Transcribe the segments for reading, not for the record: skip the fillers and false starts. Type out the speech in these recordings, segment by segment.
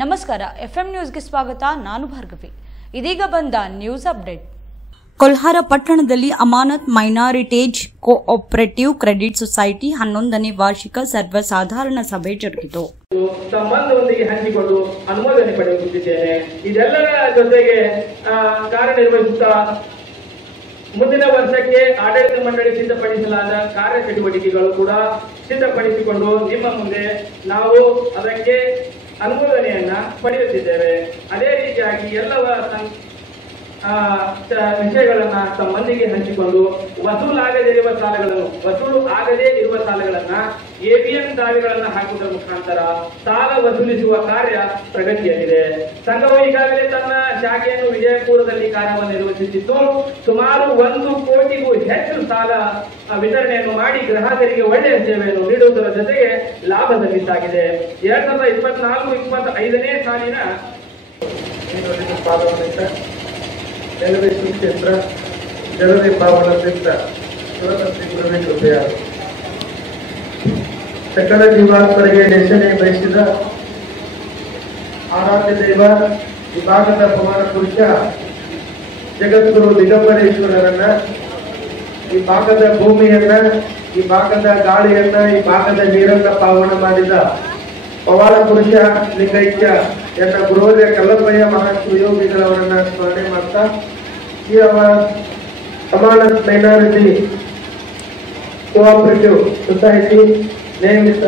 ನಮಸ್ಕಾರ, ಎಫ್ಎಂ ನ್ಯೂಸ್ಗೆ ಸ್ವಾಗತ. ನಾನು ಭಾರ್ಗವಿ. ಇದೀಗ ಬಂದ ನ್ಯೂಸ್ ಅಪ್ಡೇಟ್. ಕೊಲ್ಹಾರ ಪಟ್ಟಣದಲ್ಲಿ Amanat minorities cooperative credit society 11ನೇ ವಾರ್ಷಿಕ ಸರ್ವಸಾಧಾರಣ ಸಭೆ ಜರುಗಿತು. ಸಂಬಂಧದೊಂದಿಗೆ ಹಂಚಿಕೊಂಡು ಅನುಮೋದನೆ ಪಡೆಯುತ್ತಿದ್ದೇನೆ. ಇದೆಲ್ಲರ ಜೊತೆಗೆ ಕಾರ್ಯನಿರ್ವಹಿಸುತ್ತಾ ಮುಂದಿನ ವರ್ಷಕ್ಕೆ ಆಡಳಿತ ಮಂಡಳಿ ಸಿದ್ಧಪಡಿಸಲಾದ ಕಾರ್ಯಚಟುವಟಿಕೆಗಳು ಕೂಡ ಸಿದ್ಧಪಡಿಸಿಕೊಂಡು ನಿಮ್ಮ ಮುಂದೆ ನಾವು ಅದಕ್ಕೆ ಅನುಮೋದನೆಯನ್ನ ಪಡೆಯುತ್ತಿದ್ದೇವೆ. ಅದೇ ರೀತಿಯಾಗಿ ಎಲ್ಲವ ವಿಷಯಗಳನ್ನ ತಮ್ಮೊಂದಿಗೆ ಹಂಚಿಕೊಂಡು ವಸೂಲು ಆಗದೇ ಇರುವ ಸಾಲಗಳನ್ನ ಎಬಿಎಂ ದಾವೆಗಳನ್ನ ಹಾಕುವುದರ ಮುಖಾಂತರ ಸಾಲ ವಸೂಲಿಸುವ ಕಾರ್ಯ ಪ್ರಗತಿಯಲ್ಲಿದೆ. ಸಂಘವು ಈಗಾಗಲೇ ತನ್ನ ಶಾಖೆಯನ್ನು ವಿಜಯಪುರದಲ್ಲಿ ಕಾರ್ಯವನ್ನು ನಿರ್ವಹಿಸುತ್ತಿದ್ದು ಸುಮಾರು 1 ಕೋಟಿಗೂ ಹೆಚ್ಚು ಸಾಲ ವಿತರಣೆಯನ್ನು ಮಾಡಿ ಗ್ರಾಹಕರಿಗೆ ಒಳ್ಳೆಯ ಸೇವೆಯನ್ನು ನೀಡುವುದರ ಜೊತೆಗೆ ಲಾಭದಲ್ಲಿ ಸಾಗಿದೆ. 2024-25ನೇ ಸಾಲಿನ ನೆಲವೇಸು ಕ್ಷೇತ್ರ ಜನರೇ ಪಾವನದಿಂದ ಸುರಪತ್ರಿ ಗುರುವೇ ಕೃಪೆಯಾದ ಸಕಲ ಜೀವಾತ್ಮರಿಗೆ ರಕ್ಷಣೆ ಬಯಸಿದ ಆರಾಧ್ಯ ದೈವ ಈ ಭಾಗದ ಪವನ ಪುರುಷ ಜಗದ್ಗುರು ದಿಗಂಬರೇಶ್ವರರನ್ನ, ಈ ಭಾಗದ ಭೂಮಿಯನ್ನ, ಈ ಭಾಗದ ಗಾಳಿಯನ್ನ, ಈ ಭಾಗದ ನೀರನ್ನ ಪಾವನ ಮಾಡಿದ ಪವಾಡ ಪುರುಷ ಲಿಂಗೈಕ್ಯ ಎನ್ನ ಗುರುವರ್ಯ ಕಲ್ಲಪ್ಪಯ್ಯ ಮಹಾಶಿವಯೋಗಿಗಳವರನ್ನ ಸ್ಮರಣೆ ಮಾಡ್ತಾ ಈ ಅಮಾನತ್ ಮೈನಾರಿಟಿ ಕೋಆಪರೇಟಿವ್ ಸೊಸೈಟಿ ನೇಮಿತ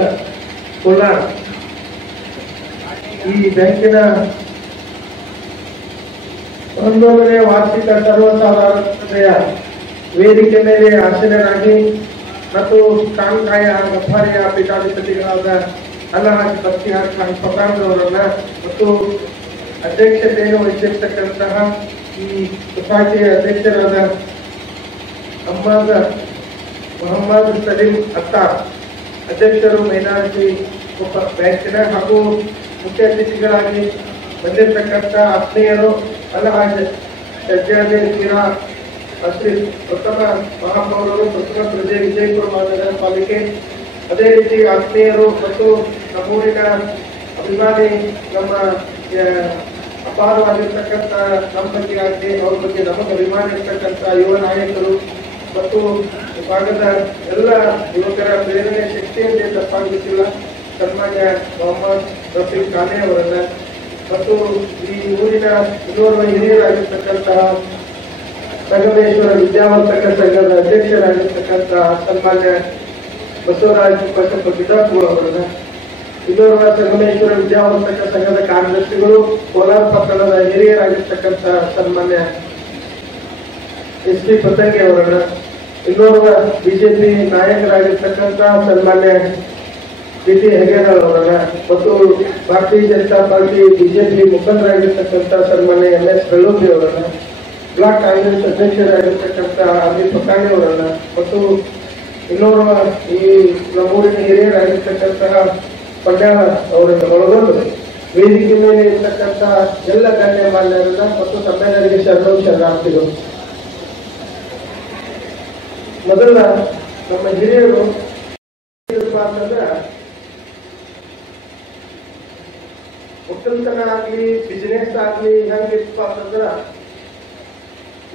ಕೋಲಾರ ಈ ಬ್ಯಾಂಕಿನ 11ನೇ ವಾರ್ಷಿಕ ಸರ್ವಸಾಧಾರಣ ವೇದಿಕೆ ಮೇಲೆ ಆಸೀನರಾಗಿ ಮತ್ತು ಕಾಂಕಾಯ ಗಫಾರಿಯ ಪೀಠಾಧಿಪತಿಗಳಾದ ಅಲ್ಲಾಹ್ ಬಕ್ತಿಯಾರ್ ಖಾನ್ ಪಕಾಂದ್ರವರನ್ನ ಮತ್ತು ಅಧ್ಯಕ್ಷತೆಯನ್ನು ವಹಿಸಿರ್ತಕ್ಕಂತಹ ಈ ಸೊಸೈಟಿಯ ಅಧ್ಯಕ್ಷರಾದ ಮೊಹಮ್ಮದ್ ಸಲೀಂ ಅತ್ತಾರ್, ಅಧ್ಯಕ್ಷರು ಮೈನಾರಿಟಿ ಬ್ಯಾಂಕಿನ, ಹಾಗೂ ಮುಖ್ಯ ಅತಿಥಿಗಳಾಗಿ ಬಂದಿರತಕ್ಕಂಥ ಆತ್ಮೀಯರು ಅಲ್ಲಾಹ್ ಸಜ್ಜಾದೆ ತೀರಾ ಶ್ರೀ ಪ್ರಥಮ ಮಹಾಪೌರರು, ಪ್ರಥಮ ಪ್ರಜೆ ವಿಜಯಪುರ ಮಹಾನಗರ ಪಾಲಿಕೆ, ಅದೇ ರೀತಿ ಆತ್ಮೀಯರು ಮತ್ತು ನಮ್ಮೂರಿನ ಅಭಿಮಾನಿ, ನಮ್ಮ ಅಪಾರವಾಗಿರ್ತಕ್ಕಂಥ ನಮ್ಮ ಬಗ್ಗೆ ಆಗಲಿ ಅವ್ರ ಬಗ್ಗೆ ನಮಗೆ ಅಭಿಮಾನಿ ಇರ್ತಕ್ಕಂಥ ಯುವ ನಾಯಕರು ಮತ್ತು ಭಾಗದ ಎಲ್ಲ ಯುವಕರ ಪ್ರೇರಣೆ ಶಕ್ತಿಯಂತೆ ತಪ್ಪಾಗುತ್ತಿಲ್ಲ ಸನ್ಮಾನ್ಯ ಮೊಹಮ್ಮದ್ ರಫೀಕ್ ಖಾನೆ ಅವರನ್ನ ಮತ್ತು ಈ ಊರಿನ ಇನ್ನೋರ್ವ ಹಿರಿಯರಾಗಿರ್ತಕ್ಕಂತಹ ಸಂಗಮೇಶ್ವರ ವಿದ್ಯಾವರ್ತಕ ಸಂಘದ ಅಧ್ಯಕ್ಷರಾಗಿರ್ತಕ್ಕಂತಹ ಸನ್ಮಾನ್ಯ ಬಸವರಾಜ್ ಪಟ್ಟಪ್ಪ ಗಿಡಾಪುರ ಅವರನ್ನ, ಇನ್ನೋರ್ವ ಸಂಗಮೇಶ್ವರ ವಿದ್ಯಾವರ್ತಕ ಸಂಘದ ಕಾರ್ಯದರ್ಶಿಗಳು ಕೋಲಾರ ಪಟ್ಟಣದ ಹಿರಿಯರಾಗಿರ್ತಕ್ಕಂಥ ಸನ್ಮಾನ್ಯ ಎಸ್ ಪಿ ಪತಂಗಿ ಅವರನ್ನ, ಇನ್ನೋರ್ವ ಬಿಜೆಪಿ ನಾಯಕರಾಗಿರ್ತಕ್ಕಂಥ ಸನ್ಮಾನ್ಯ ಪಿ ಟಿ ಹೆಗೇರಲ್ ಅವರನ್ನ ಮತ್ತು ಭಾರತೀಯ ಜನತಾ ಪಾರ್ಟಿ ಬಿಜೆಪಿ ಮುಖಂಡರಾಗಿರ್ತಕ್ಕಂಥ ಸನ್ಮಾನ್ಯ ಎಂ ಎಸ್ ಬೆಳ್ಳೂರಿ ಅವರನ್ನ, ಬ್ಲಾಕ್ ಕಾಂಗ್ರೆಸ್ ಅಧ್ಯಕ್ಷರಾಗಿರ್ತಕ್ಕಂಥ ಅಮಿತ್ ಪಕಾಣಿ ಅವರನ್ನ ಮತ್ತು ಇನ್ನೋರ್ವ ಈ ನಮ್ಮೂರಿನ ಹಿರಿಯರಾಗಿರ್ತಕ್ಕಂತಹ ಪಂಡ್ಯಾಳ ಅವರನ್ನು ಒಳಗೊಂಡು ವೇದಿಕೆ ಮೇಲೆ ಇರ್ತಕ್ಕಂತಹ ಎಲ್ಲ ಗಣ್ಯಮಾನ್ಯರನ್ನ ಮತ್ತು ಸಮ್ಮೇಳನರಿಗೆ ಶರಣಾರ್ಥಿಗಳು. ಮೊದಲ ನಮ್ಮ ಹಿರಿಯರು ಅಂತಂದ್ರೆ ಒಕ್ಕಲ್ತನ ಆಗ್ಲಿ ಬಿಸಿನೆಸ್ ಆಗ್ಲಿ ಹೆಂಗಿತ್ತು ಅಂತಂದ್ರ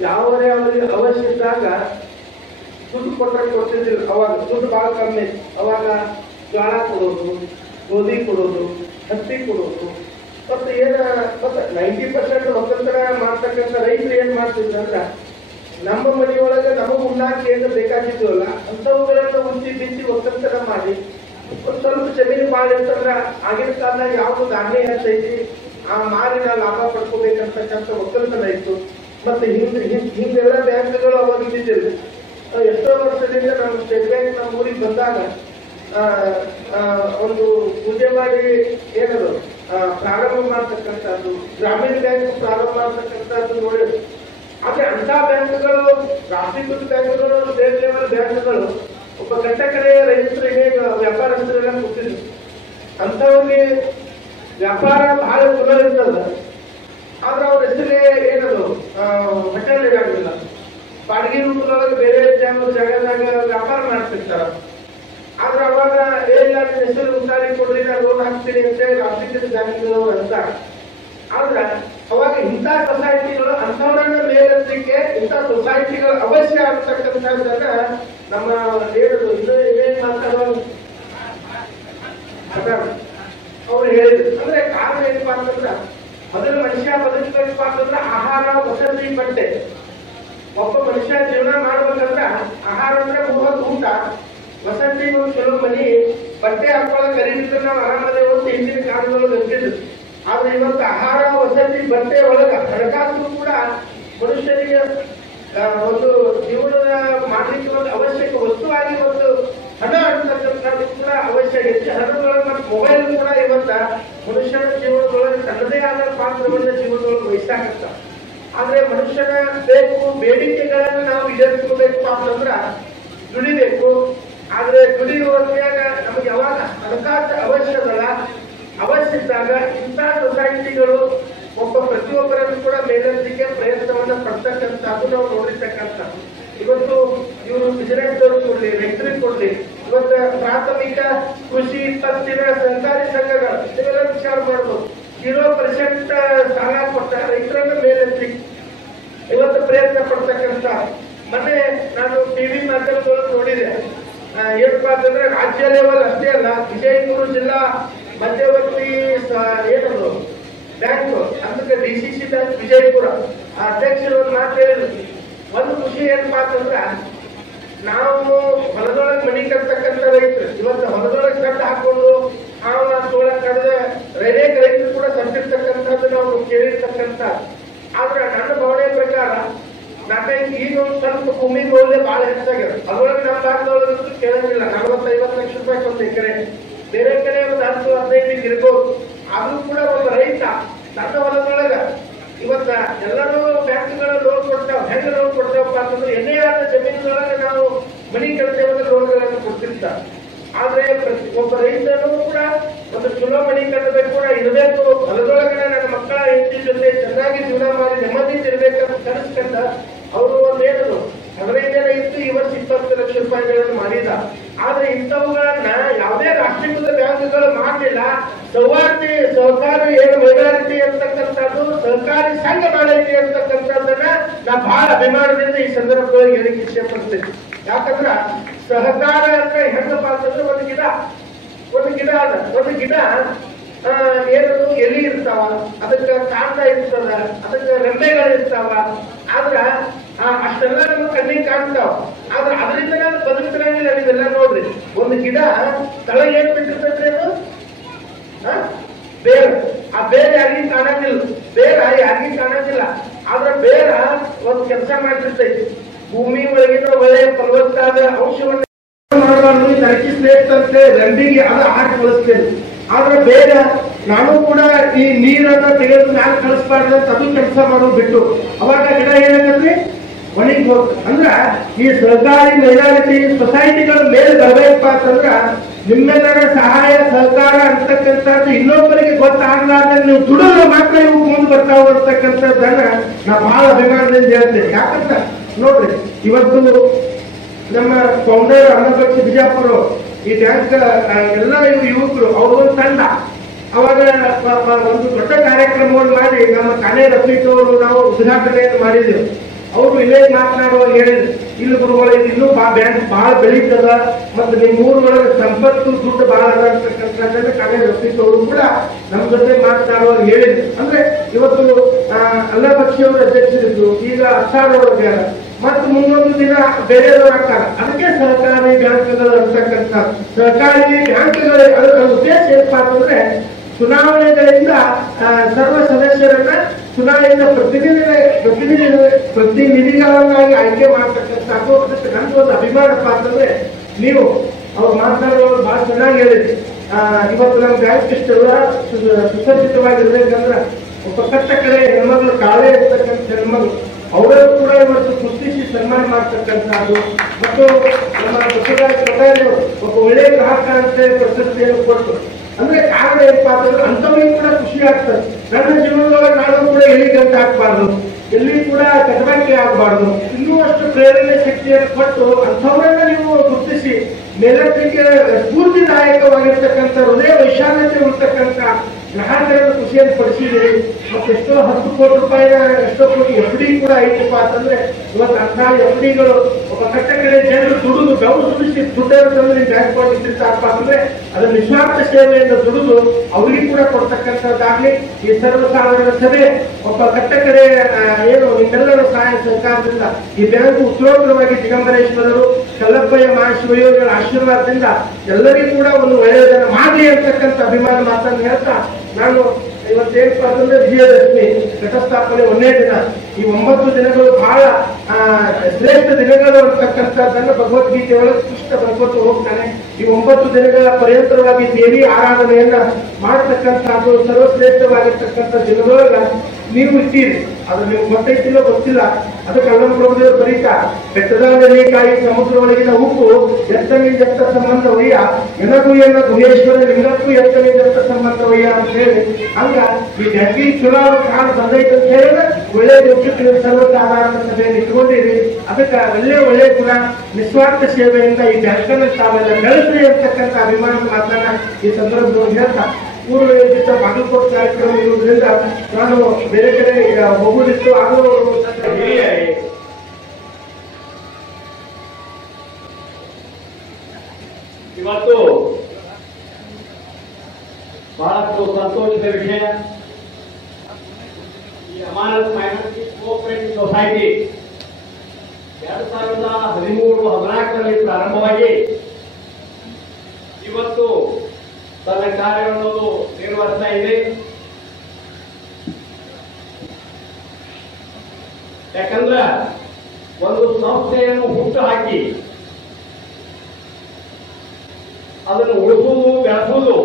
ಯಾವರೇ ಅವರಿಗೆ ಅವಶ್ಯ ಇದ್ದಾಗ ದುಡ್ಡು ಕೊಡ್ತಿದ್ದಿಲ್ಲ. ಅವಾಗ ದುಡ್ಡು ಬಹಳ ಕಮ್ಮಿ. ಅವಾಗ ಜೋಳ ಕೊಡೋದು, ಗೋಧಿ ಕೊಡೋದು, ಹತ್ತಿ ಕೊಡೋದು, ಮತ್ತೆ 90% ಒಕ್ಕಲ್ತನ ಮಾಡ್ತಕ್ಕಂಥ ರೈತರು ಏನ್ ಮಾಡ್ತಿದ್ರಂದ್ರ ನಮ್ಮ ಮನೆಯೊಳಗೆ ನಮಗ್ ಉಣ್ಣಾಕ ಏನು ಬೇಕಾಗಿದ್ವಲ್ಲ ಅಂತವುಗಳನ್ನ ಉಂಚಿ ಬಿಚ್ಚಿ ಒಕ್ಕಲ್ತನ ಮಾಡಿ ಒಂದ್ ಸ್ವಲ್ಪ ಜಮೀನು ಬಾಳ ಇರ್ತಂದ್ರ ಆಗಿನ ಕಾಲದಾಗ ಯಾವ್ದು ಧಾನ್ಯ ಹೆಚ್ಚೈತಿ ಆ ಮಾರಿನ ಲಾಭ ಪಡ್ಕೋಬೇಕಂತಕ್ಕಂಥ ಒಕ್ಕಲ್ತನ ಇತ್ತು. ಮತ್ತೆ ಹಿಂಗೆಲ್ಲ ಬ್ಯಾಂಕ್ಗಳು ಅವಾಗ ಇದ್ದಿದ್ದಿಲ್ಲ. ಎಷ್ಟೋ ವರ್ಷದಿಂದ ನಮ್ಮ ಸ್ಟೇಟ್ ಬ್ಯಾಂಕ್ ನಮ್ಮ ಊರಿಗೆ ಬಂದಾಗ ಒಂದು ಪೂಜೆ ಮಾಡಿ ಏನದು ಪ್ರಾರಂಭ ಮಾಡ್ತಕ್ಕಂಥದ್ದು, ಗ್ರಾಮೀಣ ಬ್ಯಾಂಕ್ ಪ್ರಾರಂಭ ಮಾಡ್ತಕ್ಕಂಥದ್ದು ನೋಡಿ. ಆದ್ರೆ ಅಂತ ಬ್ಯಾಂಕ್ಗಳು, ರಾಷ್ಟ್ರೀಕೃತ ಬ್ಯಾಂಕ್ಗಳು, ಸ್ಟೇಟ್ ಲೆವೆಲ್ ಬ್ಯಾಂಕ್ಗಳು ಒಬ್ಬ ಗಂಟ ಕಡೆ ರೈತರಿಗೆ ವ್ಯಾಪಾರಸ್ಥರೆಲ್ಲ ಕೊಡ್ತಿದ್ರು. ಅಂತವ್ರಿಗೆ ವ್ಯಾಪಾರ ಬಹಳ ಸುಲಭ ಇರ್ತದ. ಆದ್ರೆ ಅವ್ರ ಹೆಸರೇ ಏನದು ಹೋಟೆಲ್ ಆಗುದಿಲ್ಲ. ಬಾಡಿಗೆ ರೂಪದೊಳಗೆ ಬೇರೆ ಜಾಗದಾಗ ವ್ಯಾಪಾರ ಮಾಡ್ತಿರ್ತಾರ. ಆದ್ರೆ ಅವಾಗ ಏನಿಲ್ಲ ನಿಮ್ಮ ಹೆಸರು ಉತ್ತಾರಿ ಕೊಡ್ರಿ ನಾನು ಲೋನ್ ಹಾಕ್ತೀನಿ ಅಂತ ಹೇಳಿ ರಾಷ್ಟ್ರೀಕೃತ ಬ್ಯಾಂಕ್ಗಳು ಅಂತ. ಆದ್ರೆ ಅವಾಗ ಇಂಥ ಸೊಸೈಟಿಗಳು ಅಂಥವರನ್ನ ಮೇಲೆತ್ತಲಿಕ್ಕೆ ಇಂಥ ಸೊಸೈಟಿಗಳು ಅವಶ್ಯ ಆಗ್ತಕ್ಕಂಥದ್ದನ್ನ ನಮ್ಮ ಹೇಳಿದ್ರು. ಇದು ಏನ್ ಮಾತಾಡೋ ಅವ್ರು ಹೇಳಿದ್ರು. ಅಂದ್ರೆ ಕಾರಣ ಏನಪ್ಪಾ ಅಂತಂದ್ರ ಮೊದಲು ಮನುಷ್ಯ ಬದುಕಬೇಕಪ್ಪ ಅಂತಂದ್ರ ಆಹಾರ, ವಸತಿ, ಬಟ್ಟೆ. ಒಬ್ಬ ಮನುಷ್ಯ ಜೀವನ ಮಾಡ್ಬೇಕಂದ್ರ ಆಹಾರ ಅಂದ್ರೆ 30 ಊಟ, ವಸತಿ ಚಲೋ ಮನಿ, ಬಟ್ಟೆ ಹಾಕೊಳ್ಳೋ ಖರೀದಿದ್ರೆ ನಾವು ಆರಾಮದೇ ಒಂದು ಹಿಂದಿನ ಕಾಲದೊಳಗೆ ಇರ್ತಿದ್ರು. ಆದ್ರೆ ಇವತ್ತು ಆಹಾರ, ವಸತಿ, ಬಟ್ಟೆ ಒಳಗ ಹಣಕಾಸು ಕೂಡ ಮನುಷ್ಯನಿಗೆ ಒಂದು ಜೀವನದ ಮಾಡ್ಲಿಕ್ಕೆ ಒಂದು ಅವಶ್ಯಕ ವಸ್ತುವಾಗಿ ಒಂದು ಹಣ ಅಂತಕ್ಕಂಥದ್ದು ಕೂಡ ಅವಶ್ಯಕ. ಹೆಚ್ಚು ಹಣದೊಳಗೆ ಮತ್ತು ಮೊಬೈಲ್ ಕೂಡ ಇವತ್ತ ಮನುಷ್ಯನ ಜೀವನದೊಳಗೆ ತನ್ನದೇ ಆದ ಪಾತ್ರವನ್ನ ಜೀವನದೊಳಗೆ ವಹಿಸಾಕತ್ತ. ಆದ್ರೆ ಮನುಷ್ಯನ ಬೇಕು ಬೇಡಿಕೆಗಳನ್ನ ನಾವು ಈಡೇರಿಸಬೇಕಪ್ಪ ಅಂತಂದ್ರ ದುಡಿಬೇಕು. ಆದ್ರೆ ದುಡಿಯುವ ಹೊತ್ತಿನಾಗ ನಮಗೆ ಯಾವಾಗ ಹಣಕಾಸು ಅವಶ್ಯಕಲ್ಲ, ಅವಶ್ಯ ಇದ್ದಾಗ ಇಂಥ ಸೊಸೈಟಿಗಳು ಒಬ್ಬ ಪ್ರತಿಯೊಬ್ಬರನ್ನು ಕೂಡ ಮೇಲೆತ್ತಲಿಕ್ಕೆ ಪ್ರಯತ್ನವನ್ನ ಪಡ್ತಕ್ಕಂಥದ್ದು ನಾವು ನೋಡಿರ್ತಕ್ಕಂಥ. ಇವತ್ತು ಇವರು ಬಿಸಿನೆಸ್ ಅವರು ಕೊಡ್ಲಿ, ರೈತರಿಗೆ ಕೊಡ್ಲಿ, ಇವತ್ತು ಪ್ರಾಥಮಿಕ ಕೃಷಿ ಪತ್ತಿನ ಸಹಕಾರಿ ಸಂಘಗಳು ಇದೆಲ್ಲ ವಿಚಾರ ಮಾಡ್ಬೋದು. 0% ಸಾಲ ಕೊಟ್ಟ ರೈತರನ್ನ ಮೇಲೆತ್ತಲಿಕ್ಕೆ ಇವತ್ತು ಪ್ರಯತ್ನ ಪಡ್ತಕ್ಕಂಥ. ಮೊನ್ನೆ ನಾನು ಟಿವಿ ಮಾಧ್ಯಮದೊಳಗೆ ನೋಡಿದೆ. ಏನಪ್ಪಾ ಅಂತಂದ್ರೆ ರಾಜ್ಯ ಲೆವೆಲ್ ಅಷ್ಟೇ ಅಲ್ಲ, ವಿಜಯಪುರ ಜಿಲ್ಲಾ ಮಧ್ಯವರ್ತಿ ಏನದು ಬ್ಯಾಂಕ್ ಅದಕ್ಕೆ DCC ಬ್ಯಾಂಕ್ ವಿಜಯಪುರ ಅಧ್ಯಕ್ಷರು ಒಂದು ಮಾತು ಹೇಳಿದ್ರು. ಒಂದು ಖುಷಿ ಏನಪ್ಪಾ ಅಂತಂದ್ರ ನಾವು ಹೊಲದೊಳಗೆ ಮನಿ ಕಟ್ತಕ್ಕಂಥ ರೈತರು ಇವತ್ತು ಹೊಲದೊಳಗೆ ಸಡ್ಡು ಹಾಕೊಂಡು ತೋಳಕ್ ಕಡ್ದ ಅನೇಕ ರೈತರು ಕೂಡ ಸತ್ತಿರ್ತಕ್ಕಂಥದ್ದು ನಾವು ಕೇಳಿರ್ತಕ್ಕಂಥ. ಆದ್ರೆ ನನ್ನ ಭಾವನೆ ಪ್ರಕಾರ ಈಗ ಒಂದು ಸ್ವಲ್ಪ ಭೂಮಿ ಮೌಲ್ಯ ಬಹಳ ಹೆಚ್ಚಾಗಿದೆ. ಅದರೊಳಗೆ ನಮ್ಮ ಭಾಗದೊಳಗಂತೂ ಕೇಳಂಗಿಲ್ಲ. 40-50 ಲಕ್ಷ ರೂಪಾಯಿ ಒಂದು ಎಕರೆ, ಬೇರೆ ಕಡೆ ಒಂದು 10-15 ಇರ್ಬೋದು. ಆದ್ರೂ ಕೂಡ ಒಬ್ಬ ರೈತ ತನ್ನ ಹೊಲದೊಳಗ ಇವತ್ತ ಎಲ್ಲರೂ ಬ್ಯಾಂಕ್ಗಳ ಲೋನ್ ಕೊಡ್ತಾವ. ಹೆಂಗ ಲೋನ್ ಕೊಡ್ತಾವಪ್ಪ ಅಂತಂದ್ರೆ ಎಣ್ಣೆ ಆದ ಜಮೀನುಗಳೊಳಗೆ ನಾವು ಮನಿ ಕಟ್ಟೇವಂದ್ರೆ ಲೋನ್ಗಳನ್ನು ಕೊಡ್ತಿರ್ತಾರ. ಆದ್ರೆ ಒಬ್ಬ ರೈತನು ಕೂಡ ಒಂದು ಚಲೋ ಮನಿ ಕಟ್ಟಬೇಕು ಕೂಡ ಇರಬೇಕು. ಹೊಲದೊಳಗಡೆ ನನ್ನ ಮಕ್ಕಳ ಹೆಂಡತಿ ಜೊತೆ ಚೆನ್ನಾಗಿ ಜೀವನ ಮಾಡಿ ನೆಮ್ಮದಿ ಇರ್ಬೇಕಂತ ಕನಸ್ಕಂತ ಅವರು ಒಂದೇನು 15 ಇತ್ತು, ಈ ವರ್ಷ 20 ಲಕ್ಷ ರೂಪಾಯಿಗಳನ್ನು ಮಾಡಿದ. ಆದ್ರೆ ಇಂಥವುಗಳನ್ನ ಯಾವುದೇ ರಾಷ್ಟ್ರೀಕೃತ ಬ್ಯಾಂಕ್ಗಳು ಮಾಡಲಿಲ್ಲ. ಸಹಕಾರಿ ಏನು ಮೈನಾರಿಟಿ ಅಂತಕ್ಕಂಥದ್ದು ಸಹಕಾರಿ ಸಂಘ ಮಾಡೈತಿ ಅಂತಕ್ಕಂಥದ್ದನ್ನ ನಾ ಬಹಳ ಅಭಿಮಾನದಿಂದ ಈ ಸಂದರ್ಭದಲ್ಲಿ ಹೇಳಿಕ್ಕೆ ಇಚ್ಛೆ ಪಡ್ತೇನೆ. ಯಾಕಂದ್ರ ಸಹಕಾರ ಅಂದ್ರೆ ಹೆಂಗಪ್ಪ ಅಂತಂದ್ರೆ ಒಂದು ಗಿಡ ಅದ. ಒಂದು ಗಿಡ ಏನದು ಎಲಿ ಇರ್ತಾವ, ಅದಕ್ಕೆ ಕಾಂಡ ಇರ್ತದ, ಅದಕ್ಕೆ ರೆಂಬೆಗಳು ಇರ್ತಾವ. ಆದ್ರ ಅಷ್ಟೆಲ್ಲ ನಮ್ಮ ಕಣ್ಣಿಗೆ ಕಾಣ್ತಾವ. ಆದ್ರೆ ಅದರಿಂದ ನಾನು ಬದುಕ್ತಿರಂಗಿಲ್ಲ. ನೀವೆಲ್ಲ ನೋಡ್ರಿ, ಒಂದು ಗಿಡ ತಳಗೆ ಏನ್ ಬಿಟ್ಟಿರ್ತೈತ್ರಿ ಅದು ಬೇರ. ಆ ಬೇರೆ ಯಾರಿಗೂ ಕಾಣಂಗಿಲ್ಲ, ಯಾರಿಗೂ ಕಾಣಂಗಿಲ್ಲ. ಆದ್ರೆ ಬೇರ ಒಂದು ಕೆಲಸ ಮಾಡ್ತಿರ್ತೈತಿ. ಭೂಮಿ ಒಳಗಿನ ಒಳ್ಳೆಯ ಫಲವತ್ತಾದ ಅಂಶವನ್ನು ಮಾಡಬಾರ್ದು, ತರಕಿಸ್ಲೇತಂತೆ ರಂಡಿಗೆ ಅದು ಹಾಕಿ ಬಳಸ್ತೇನೆ. ಆದ್ರೆ ಬೇರೆ ನಾನು ಕೂಡ ಈ ನೀರನ್ನ ತೆಗೆದು ಮ್ಯಾಲ ಕಳಿಸ್ಬಾರ್ದು ಅಂತ ಅದು ಕೆಲಸ ಮಾಡೋದು ಬಿಟ್ಟು ಅವಾಗ ಗಿಡ ಏನಾಗತ್ರಿ ಒಣಗಿ ಹೋಗ್ತದೆ. ಅಂದ್ರ ಈ ಸರ್ಕಾರಿ ಮೈನಾರಿಟಿ ಸೊಸೈಟಿಗಳ ಮೇಲೆ ಬರಬೇಕಪ್ಪ ಅಂತಂದ್ರ ನಿಮ್ಮೆಲ್ಲರ ಸಹಾಯ ಸಹಕಾರ ಅಂತಕ್ಕಂಥದ್ದು ಇನ್ನೊಬ್ಬರಿಗೆ ಗೊತ್ತಾಗಲಾರ್ದೆ ನೀವು ದುಡಿದ್ರೆ ಮಾತ್ರ ಇವು ಮುಂದೆ ಬರ್ತಾವ ಅಂತಕ್ಕಂಥದ್ದನ್ನ ನಾ ಬಹಳ ಅಭಿಮಾನದಿಂದ ಹೇಳ್ತೇನೆ. ಯಾಕಂತ ನೋಡ್ರಿ, ಇವತ್ತು ನಮ್ಮ ಫೌಂಡರ್ ಅನ್ನಪಕ್ಷ ಬಿಜಾಪುರ ಈ ಬ್ಯಾಂಕ್ ಎಲ್ಲ ಯುವಕರು ಅವ್ರೊಂದು ತಂಡ ಅವಾಗ ಒಂದು ದೊಡ್ಡ ಕಾರ್ಯಕ್ರಮವನ್ನು ಮಾಡಿ ನಮ್ಮ ಕಾನೇ ರಫೀಕ್ ಅವರು ನಾವು ಉದ್ಘಾಟನೆಯನ್ನು ಮಾಡಿದೆವು. ಅವರು ಇಲ್ಲೇ ಮಾತನಾಡುವಾಗ ಹೇಳಿದ್ರು, ಇಲ್ಲಿ ಗುರುಗಳು ಇನ್ನೂ ಬ್ಯಾಂಕ್ ಬಹಳ ಬೆಳೀತದ ಮತ್ತು ನಿಮ್ಮ ಊರುಗಳಿಗೆ ಸಂಪತ್ತು ದುಡ್ಡು ಬಹಳ ಅದ ಅಂತಕ್ಕಂಥದ್ದನ್ನ ಕಾನೇ ರಫೀಕ್ ಅವರು ಕೂಡ ನಮ್ಮ ಜೊತೆ ಮಾತನಾಡುವಾಗ ಹೇಳಿದ್ರು. ಅಂದ್ರೆ ಇವತ್ತು ಅಲ್ಲಪಕ್ಷಿಯವರು ಅಧ್ಯಕ್ಷರಿದ್ರು, ಈಗ ಅಷ್ಟಾರೊಳಗೆ ಮತ್ತು ಮುಂದೊಂದು ದಿನ ಬೇರೆಯವರು ಆಗ್ತಾರೆ. ಅದಕ್ಕೆ ಸಹಕಾರಿ ಬ್ಯಾಂಕ್ಗಳು ಅಂತಕ್ಕಂಥ ಸಹಕಾರಿ ಬ್ಯಾಂಕ್ಗಳ ಅದರ ಉದ್ದೇಶ ಏನಪ್ಪಾ ಅಂತಂದ್ರೆ ಚುನಾವಣೆಗಳಿಂದ ಸರ್ವ ಸದಸ್ಯರನ್ನ ಚುನಾವಣೆಯಿಂದ ಪ್ರತಿನಿಧಿಗಳನ್ನಾಗಿ ಆಯ್ಕೆ ಮಾಡ್ತಕ್ಕಂಥದ್ದು. ಅದಕ್ಕೆ ನನ್ಗೊಂದು ಅಭಿಮಾನಪ್ಪ ಅಂತಂದ್ರೆ ನೀವು ಅವ್ರು ಮಾತನಾಡುವಾಗ ಬಹಳ ಚೆನ್ನಾಗಿ ಹೇಳಿದ್ರಿ. ಇವತ್ತು ನಮ್ಮ ಬ್ಯಾಂಕ್ ಇಷ್ಟೆಲ್ಲ ಸುಸಜ್ಜಿತವಾಗಿರ್ಬೇಕಂದ್ರ ಒಬ್ಬ ಕಟ್ಟ ಕಡೆ ಹೆಣ್ಮಗಳು ಕಾಳೇ ಇರ್ತಕ್ಕಂಥ ಹೆಣ್ಮಗಳು ಅವರನ್ನು ಕೂಡ ಇವತ್ತು ಗುರುತಿಸಿ ಸನ್ಮಾನ ಮಾಡ್ತಕ್ಕಂಥದ್ದು ಮತ್ತು ನಮ್ಮ ಬಸವರಾಜ ಪಟೇಲ್ ಒಬ್ಬ ಒಳ್ಳೆಯ ಗ್ರಾಹಕ ಅಂತ ಪ್ರಶಸ್ತಿಯನ್ನು ಕೊಟ್ಟು ಅಂದ್ರೆ ಕಾರಣ ಏನಪ್ಪಾ ಅಂತಂದ್ರೆ ಅಂಥವ್ರಿಗೆ ಕೂಡ ಖುಷಿ ಆಗ್ತದೆ. ನನ್ನ ಜೀವನದೊಳಗೆ ನಾನು ಕೂಡ ಎಲ್ಲಿಗಂತ ಹಾಕ್ಬಾರ್ದು, ಎಲ್ಲಿ ಕೂಡ ಚಟುವಟಿಕೆ ಆಗಬಾರ್ದು. ಇನ್ನೂ ಅಷ್ಟು ಪ್ರೇರಣೆ ಶಕ್ತಿಯನ್ನು ಕೊಟ್ಟು ಅಂಥವರನ್ನ ನೀವು ಗುರುತಿಸಿ ಮೇಲತ್ತಿಗೆ ಸ್ಫೂರ್ತಿದಾಯಕವಾಗಿರ್ತಕ್ಕಂಥ ಹೃದಯ ವೈಶಾಲ್ಯತೆ ಇರ್ತಕ್ಕಂಥ ಗ್ರಾಹಕರನ್ನು ಖುಷಿಯನ್ನು ಪಡಿಸಿದ್ದೀರಿ. ಮತ್ತೆ ಎಷ್ಟೋ 10 ಕೋಟಿ ರೂಪಾಯಿನ ಎಷ್ಟೋ ಕೋಟಿ FD ಕೂಡ ಐತಪ್ಪ ಅಂತಂದ್ರೆ ಇವತ್ತು ಅಂಥ FDಗಳು ಒಬ್ಬ ಕಟ್ಟ ಕಡೆ ಜನರು ದುಡಿದು ಬೆವರು ಸುರಿಸಿ ದುಡ್ಡನ್ನು ತಂದು ನೀವು ಬ್ಯಾಂಕ್ ಇಟ್ಟಿರ್ತಾರಪ್ಪ ಅಂದ್ರೆ ಅದರ ನಿಸ್ವಾರ್ಥ ಸೇವೆಯನ್ನು ದುಡಿದು ಅವರಿಗೆ ಕೂಡ ಕೊಡ್ತಕ್ಕಂಥದ್ದಾಗ್ಲಿ ಈ ಸರ್ವಸಾಧಾರಣ ಸಭೆ ಒಬ್ಬ ಕಟ್ಟ ಕಡೆ ಏನು ನಿಮ್ಮೆಲ್ಲರ ಸಹಾಯ ಸಹಕಾರದಿಂದ ಈ ಬ್ಯಾಂಕ್ ಉತ್ತರೋತ್ತರವಾಗಿ ದಿಗಂಬರೇಶ್ವರರು ಕಲ್ಲಪ್ಪಯ್ಯ ಮಹಾಶಿವಯೋಗಿಗಳ ಆಶೀರ್ವಾದದಿಂದ ಎಲ್ಲರಿಗೂ ಕೂಡ ಒಂದು ಒಳ್ಳೆಯದನ್ನು ಮಾಡಲಿ ಅಂತಕ್ಕಂಥ ಅಭಿಮಾನ ಮಾತನ್ನು ಹೇಳ್ತಾ ನಾನು ಇವತ್ತೇನಪ್ಪ ಅಂತಂದ್ರೆ ವಿಜಯದಶಮಿ ಘಟಸ್ಥಾಪನೆ 1ನೇ ದಿನ. ಈ 9 ದಿನಗಳು ಬಹಳ ಶ್ರೇಷ್ಠ ದಿನಗಳು ಅಂತಕ್ಕಂಥದ್ದನ್ನು ಭಗವದ್ಗೀತೆ ಒಳಗೆ ಕೃಷ್ಣ ಬರ್ಕೊಟ್ಟು ಹೋಗ್ತಾನೆ. ಈ 9 ದಿನಗಳ ಪರ್ಯಂತರವಾಗಿ ದೇವಿ ಆರಾಧನೆಯನ್ನ ಮಾಡತಕ್ಕಂಥದ್ದು ಸರ್ವಶ್ರೇಷ್ಠವಾಗಿರ್ತಕ್ಕಂಥ ದಿನದೊಳಗ ನೀವು ಇದ್ದೀರಿ. ಅದು ನೀವು ಗೊತ್ತೈತಿಲ್ಲೋ ಗೊತ್ತಿಲ್ಲ. ಅದಕ್ಕೆ ಅಲ್ಲಂಪ್ರಭುದೇವರು ಬರೀತಾ ಬೆಟ್ಟದ ನೆಲೆಕಾಯಿ ಸಮುದ್ರ ಒಳಗಿನ ಉಪ್ಪು ಎತ್ತನಿಂದೆತ್ತ ಸಂಬಂಧ ಒಯ್ಯ ಎನಗೂ ಎನ್ನ ಗುಹೇಶ್ವರ ಲಿಂಗಕ್ಕೂ ಎತ್ತನಿಂದೆತ್ತ ಸಂಬಂಧ ಒಯ್ಯ ಅಂತ ಹೇಳಿ ಹಂಗ ಈ ಜಗ್ಗಿ ಚುನಾವ ಕಾಲ ಬಂದೈತೆ ಅಂತ ಹೇಳಿದ್ರೆ ಒಳ್ಳೆ ಯೋಗ್ಯತೆ ನೀವು ಸರ್ವಸಾಧಾರಣ ಸಭೆಯನ್ನು ಇಟ್ಕೊಂಡಿರಿ. ಅದಕ್ಕೆ ಒಳ್ಳೆ ಗುಣ ನಿಸ್ವಾರ್ಥ ಸೇವೆಯಿಂದ ಈ ಬ್ಯಾಂಕನ್ನು ತಾವೆಲ್ಲ ಬೆಳೆಸ್ರಿ ಅಂತಕ್ಕಂಥ ಅಭಿಮಾನದ ಮಾತನ್ನ ಈ ಸಂದರ್ಭದಲ್ಲಿ ಹೇಳ್ತಾ ಪೂರ್ವ ಯೋಜಿತ ಬಾಗಲಕೋಟೆ ಕಾರ್ಯಕ್ರಮ ಇರುವುದರಿಂದ ನಾನು ಬೇರೆ ಕಡೆ ಹೋಗುವುದಿತ್ತು. ಆದರೂ ಇವತ್ತು ಬಹಳಷ್ಟು ಸಂತೋಷದ ವಿಷಯ. ಈ ಅಮಾನತ್ ಮೈನಾರಿಟಿ ಕೋಆಪರೇಟಿವ್ ಸೊಸೈಟಿ 2013-14ರಲ್ಲಿ ಪ್ರಾರಂಭವಾಗಿ ಇವತ್ತು ತನ್ನ ಕಾರ್ಯವನ್ನು ನಿರ್ವಹಿಸ್ತಾ ಇದೆ. ಯಾಕಂದ್ರೆ ಒಂದು ಸಂಸ್ಥೆಯನ್ನು ಹುಟ್ಟು ಹಾಕಿ ಅದನ್ನು ಉಳಿಸುವುದು ಬೆಳೆಸುವುದು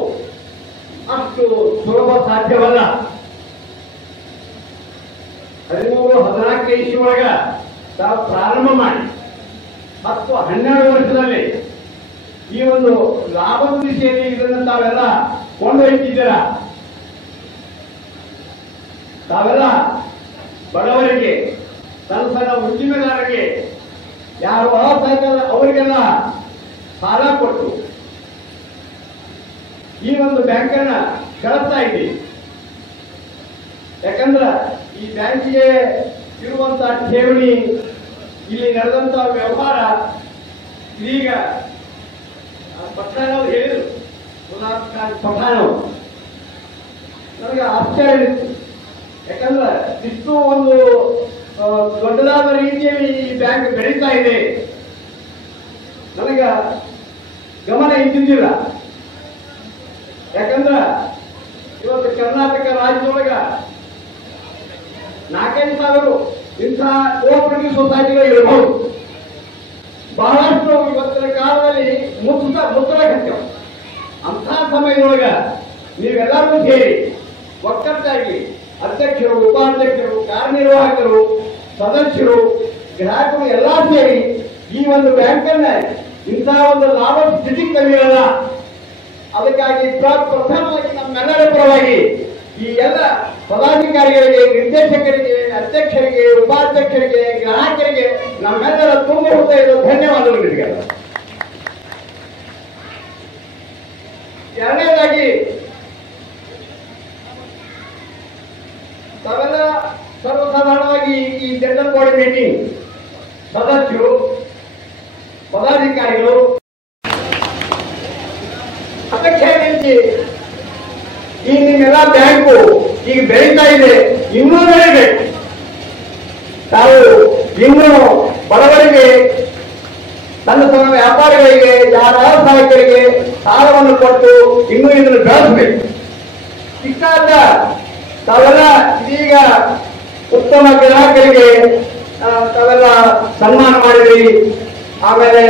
ಅಷ್ಟು ಸುಲಭ ಸಾಧ್ಯವಲ್ಲ. 13-14 ಇಸ್ವಿಯೊಳಗ ತಾವು ಪ್ರಾರಂಭ ಮಾಡಿ 10-12 ವರ್ಷದಲ್ಲಿ ಈ ಒಂದು ಲಾಭದ ದಿಶೆಯಲ್ಲಿ ಇದನ್ನು ತಾವೆಲ್ಲ ಕೊಂಡೊಯ್ತಿದ್ದೀರ. ತಾವೆಲ್ಲ ಬಡವರಿಗೆ, ಸಣ್ಣ ಸಣ್ಣ ಉದ್ದಿಮೆದಾರರಿಗೆ, ಯಾರು ಅಸಹಾಯಕ ಅವರಿಗೆಲ್ಲ ಸಾಲ ಕೊಟ್ಟು ಈ ಒಂದು ಬ್ಯಾಂಕನ್ನ ಕಳಿಸ್ತಾ ಇದ್ದೀವಿ. ಯಾಕಂದ್ರೆ ಈ ಬ್ಯಾಂಕಿಗೆ ಇರುವಂತಹ ಠೇವಣಿ, ಇಲ್ಲಿ ನಡೆದಂತಹ ವ್ಯವಹಾರ ಇದೀಗ ಪಠಾಣ್ ಅವರು ಹೇಳಿದರು, ಪಠಾಣ್ ಅವರು ನನಗೆ ಆಶ್ಚರ್ಯ ಇತ್ತು. ಯಾಕಂದ್ರೆ ಇಷ್ಟು ಒಂದು ದೊಡ್ಡದಾದ ರೀತಿಯಲ್ಲಿ ಈ ಬ್ಯಾಂಕ್ ಬೆಳೀತಾ ಇದೆ ನನಗ ಗಮನ ಇದ್ದಿದ್ದಿಲ್ಲ. ಯಾಕಂದ್ರೆ ಇವತ್ತು ಕರ್ನಾಟಕ ರಾಜ್ಯದೊಳಗ 4-5 ಸಾವಿರ ಇಂತಹ ಕೋಆಪರೇಟಿವ್ ಸೊಸೈಟಿಗಳು ಇರಬಹುದು. ಬಹಳಷ್ಟು ಇವತ್ತಿನ ಕಾಲದಲ್ಲಿ ಮುಚ್ಚಲಾಗತ್ತೇವೆ. ಅಂತಹ ಸಮಯದೊಳಗ ನೀವೆಲ್ಲರೂ ಸೇರಿ ಒಕ್ಕಟ್ಟಾಗಿ ಅಧ್ಯಕ್ಷರು, ಉಪಾಧ್ಯಕ್ಷರು, ಕಾರ್ಯನಿರ್ವಾಹಕರು, ಸದಸ್ಯರು, ಗ್ರಾಹಕರು ಎಲ್ಲ ಸೇರಿ ಈ ಒಂದು ಬ್ಯಾಂಕನ್ನ ಇಂತಹ ಒಂದು ಲಾಭ ಸ್ಥಿತಿಗೆ ತಂದಿರಲ್ಲ. ಅದಕ್ಕಾಗಿ ಪ್ರಥಮವಾಗಿ ನಮ್ಮೆಲ್ಲರ ಪರವಾಗಿ ಈ ಎಲ್ಲ ಪದಾಧಿಕಾರಿಗಳಿಗೆ, ನಿರ್ದೇಶಕರಿಗೆ, ಅಧ್ಯಕ್ಷರಿಗೆ, ಉಪಾಧ್ಯಕ್ಷರಿಗೆ, ಗ್ರಾಹಕರಿಗೆ ನಮ್ಮೆಲ್ಲರ ತುಂಬ ಹೃದಯದ ಧನ್ಯವಾದಗಳು ನೀಡಿದ್ದಾರೆ. ಎರಡನೇದಾಗಿ ತಾವೆಲ್ಲ ಸರ್ವಸಾಧಾರಣವಾಗಿ ಈ ಜನರಲ್ ಬಾಡಿ ಮೀಟಿಂಗ್ ಸದಸ್ಯರು, ಪದಾಧಿಕಾರಿಗಳು, ಅಧ್ಯಕ್ಷ ನಿಂತು ಈ ನಿಮ್ಮೆಲ್ಲ ಬ್ಯಾಂಕು ಈಗ ಬೆಳೀತಾ ಇದೆ, ಇನ್ನೂ ಬೆಳಿಬೇಕು. ತಾವು ಇನ್ನೂ ಬಡವರಿಗೆ, ಸಣ್ಣ ಸಣ್ಣ ವ್ಯಾಪಾರಿಗಳಿಗೆ, ಯಾರ ಸಹಾಯಕರಿಗೆ ಸಾಲವನ್ನು ಕೊಟ್ಟು ಇನ್ನೂ ಇದನ್ನು ಬೆಳೆಸಬೇಕು. ಇಷ್ಟಾದ ತಾವೆಲ್ಲ ಇದೀಗ ಉತ್ತಮ ಗ್ರಾಹಕರಿಗೆ ತಾವೆಲ್ಲ ಸನ್ಮಾನ ಮಾಡಿದ್ರಿ. ಆಮೇಲೆ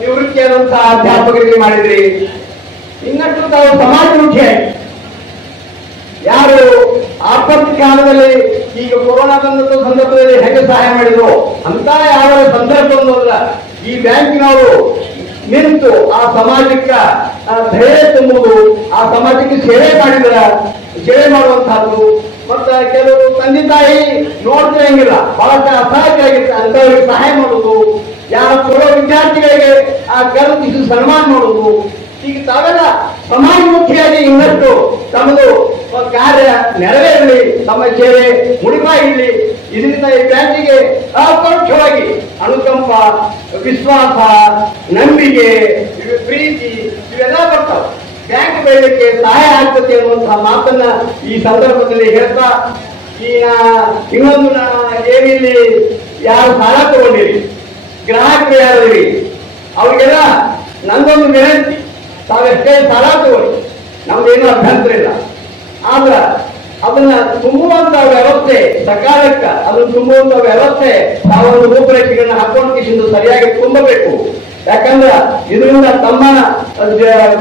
ನಿವೃತ್ತಿಯಾದಂತಹ ಅಧ್ಯಾಪಕರಿಗೆ ಮಾಡಿದ್ರಿ. ಇನ್ನಷ್ಟು ತಾವು ಸಮಾಜಮುಖಿಯಾಗಿ ಯಾರು ಆಪತ್ತು ಕಾಲದಲ್ಲಿ ಈಗ ಕೊರೋನಾ ಬಂದ ಸಂದರ್ಭದಲ್ಲಿ ಹೇಗೆ ಸಹಾಯ ಮಾಡಿದ್ರು ಅಂತ ಯಾವ ಸಂದರ್ಭವಲ್ಲ ಈ ಬ್ಯಾಂಕಿನವರು ನಿಂತು ಆ ಸಮಾಜಕ್ಕೆ ಧೈರ್ಯ ತುಂಬುವುದು, ಆ ಸಮಾಜಕ್ಕೆ ಸೇವೆ ಮಾಡುವಂತಹದ್ದು ಮತ್ತ ಕೆಲವು ತಂದೆ ತಾಯಿ ನೋಡ್ತಿರಂಗಿಲ್ಲ, ಬಹಳ ಅಸಹಜವಾಗಿರುತ್ತೆ, ಅಂತವ್ರಿಗೆ ಸಹಾಯ ಮಾಡುದು, ಯಾರ ಕೊಡೋ ವಿದ್ಯಾರ್ಥಿಗಳಿಗೆ ಆ ಗರುತಿಸಿ ಸನ್ಮಾನ ಮಾಡುದು, ಈಗ ತಾವೆಲ್ಲ ಸಮಾಜಮುಖಿಯಾಗಿ ಇನ್ನಷ್ಟು ತಮ್ಮದು ಕಾರ್ಯ ನೆರವೇರಲಿ, ತಮ್ಮ ಸೇವೆ ಮುಡಿಪಾ ಇರಲಿ. ಇದರಿಂದ ಈ ಬ್ಯಾಂಕಿಗೆ ಅಪರೋಕ್ಷವಾಗಿ ಅನುಕಂಪ, ವಿಶ್ವಾಸ, ನಂಬಿಕೆ, ಪ್ರೀತಿ ಇವೆಲ್ಲ ಬರ್ತಾವೆ. ಬ್ಯಾಂಕ್ ಬೆಳಲಿಕ್ಕೆ ಸಹಾಯ ಆಗ್ತದೆ ಅನ್ನುವಂತಹ ಮಾತನ್ನ ಈ ಸಂದರ್ಭದಲ್ಲಿ ಹೇಳ್ತಾ, ಇನ್ನೊಂದು ಏನಿಲ್ಲಿ ಯಾರು ಸಾಲ ತಗೊಂಡಿರಿ, ಗ್ರಾಹಕರು ಯಾರಿರಿ, ಅವ್ರಿಗೆಲ್ಲ ನಂದೊಂದು ವಿನಂತಿ, ತಾವೆಷ್ಟೇ ಸಾಲ ತಗೊಳ್ಳಿ, ನಮ್ದೇನು ಅಭ್ಯಂತರ ಇಲ್ಲ. ಆದ್ರ ಅದನ್ನ ತುಂಬುವಂತ ವ್ಯವಸ್ಥೆ ಸಕಾಲಕ್ಕ ಅದನ್ನು ತುಂಬುವಂತ ವ್ಯವಸ್ಥೆ ತಾವೊಂದು ರೂಪರೇಖೆಗಳನ್ನ ಹಾಕೊಂಡು ಸರಿಯಾಗಿ ತುಂಬಬೇಕು. ಯಾಕಂದ್ರೆ ಇದರಿಂದ ತಮ್ಮ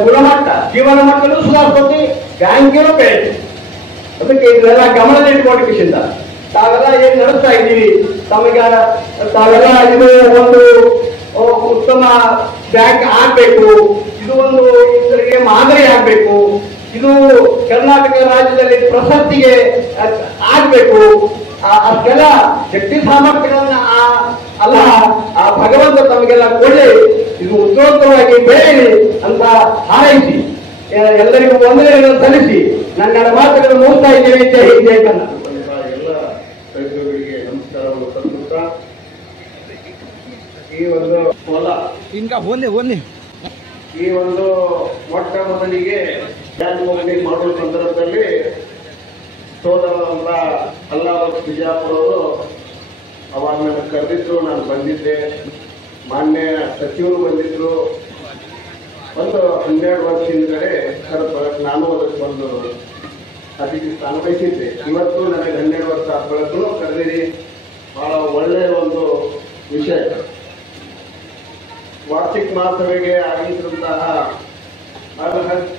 ಗುಣಮಟ್ಟ, ಜೀವನ ಮಟ್ಟನೂ ಸುಧಾರಿಸ್ತಿ, ಬ್ಯಾಂಕಿನೂ ಬೆಳೆಯುತ್ತೆ. ಅದಕ್ಕೆ ಇದೆಲ್ಲ ಗಮನದಲ್ಲಿಟ್ಕೊಂಡು ತಾವೆಲ್ಲ ಏನ್ ನಡೆಸ್ತಾ ಇದ್ದೀವಿ, ತಾವೆಲ್ಲ ಇದು ಒಂದು ಉತ್ತಮ ಬ್ಯಾಂಕ್ ಆಗ್ಬೇಕು, ಇದು ಒಂದು ಇತರಿಗೆ ಮಾದರಿ ಆಗ್ಬೇಕು, ಇದು ಕರ್ನಾಟಕ ರಾಜ್ಯದಲ್ಲಿ ಪ್ರಶಸ್ತಿಗೆ ಆಗ್ಬೇಕು. ಅಷ್ಟೆಲ್ಲ ಶಕ್ತಿ ಸಾಮರ್ಥ್ಯಗಳನ್ನ ಅಲ್ಲ ಆ ಭಗವಂತ ತಮಗೆಲ್ಲ ಕೊಡಿ, ಇದು ಉತ್ತರೋತ್ತರವಾಗಿ ಬೆಳೆಯಲಿ ಅಂತ ಹಾರೈಸಿ ಎಲ್ಲರಿಗೂ ವಂದನೆಗಳನ್ನು ಸಲ್ಲಿಸಿ ನನ್ನ ಮಾತುಗಳನ್ನು ಮುಗಿಸ್ತಾ ಇದ್ದೇವೆ. ಜೈ ಕನ್ನಡ. ಎಲ್ಲ ರೈತರಿಗೆ ನಮಸ್ಕಾರವನ್ನು ಸಲ್ಲಿಸುತ್ತಾ, ಈ ಒಂದು ಹೊಲ ಈ ಒಂದು ಮೊಟ್ಟ ಮೊದಲಿಗೆ ಬ್ಯಾಂಕ್ ಓಪನಿಂಗ್ ಮಾಡುವ ಸಂದರ್ಭದಲ್ಲಿ ಸೋದರರಾದ ಅಲ್ಲಾವತ್ ಬಿಜಾಪುರ ಅವರು ಅವಾಗ ನನ್ನ ಕರೆದಿದ್ರು. ನಾನು ಬಂದಿದ್ದೆ, ಮಾನ್ಯ ಸಚಿವರು ಬಂದಿದ್ರು. ಒಂದು 12 ವರ್ಷ ಹಿಂದ್ಗಡೆ ನಾನು ಅದಕ್ಕೆ ಒಂದು ಅತಿಥಿ ಸ್ಥಾನ ವಹಿಸಿದ್ದೆ. ಇವತ್ತು ನನಗೆ 12 ವರ್ಷ ಬೆಳಕು ಕರೆದಿರಿ. ಬಹಳ ಒಳ್ಳೆಯ ಒಂದು ವಿಷಯ. ವಾರ್ಷಿಕ ಮಹಾಸಭೆಗೆ ಆಗಿದ್ದಂತಹ ಅಲ್ಹಜ್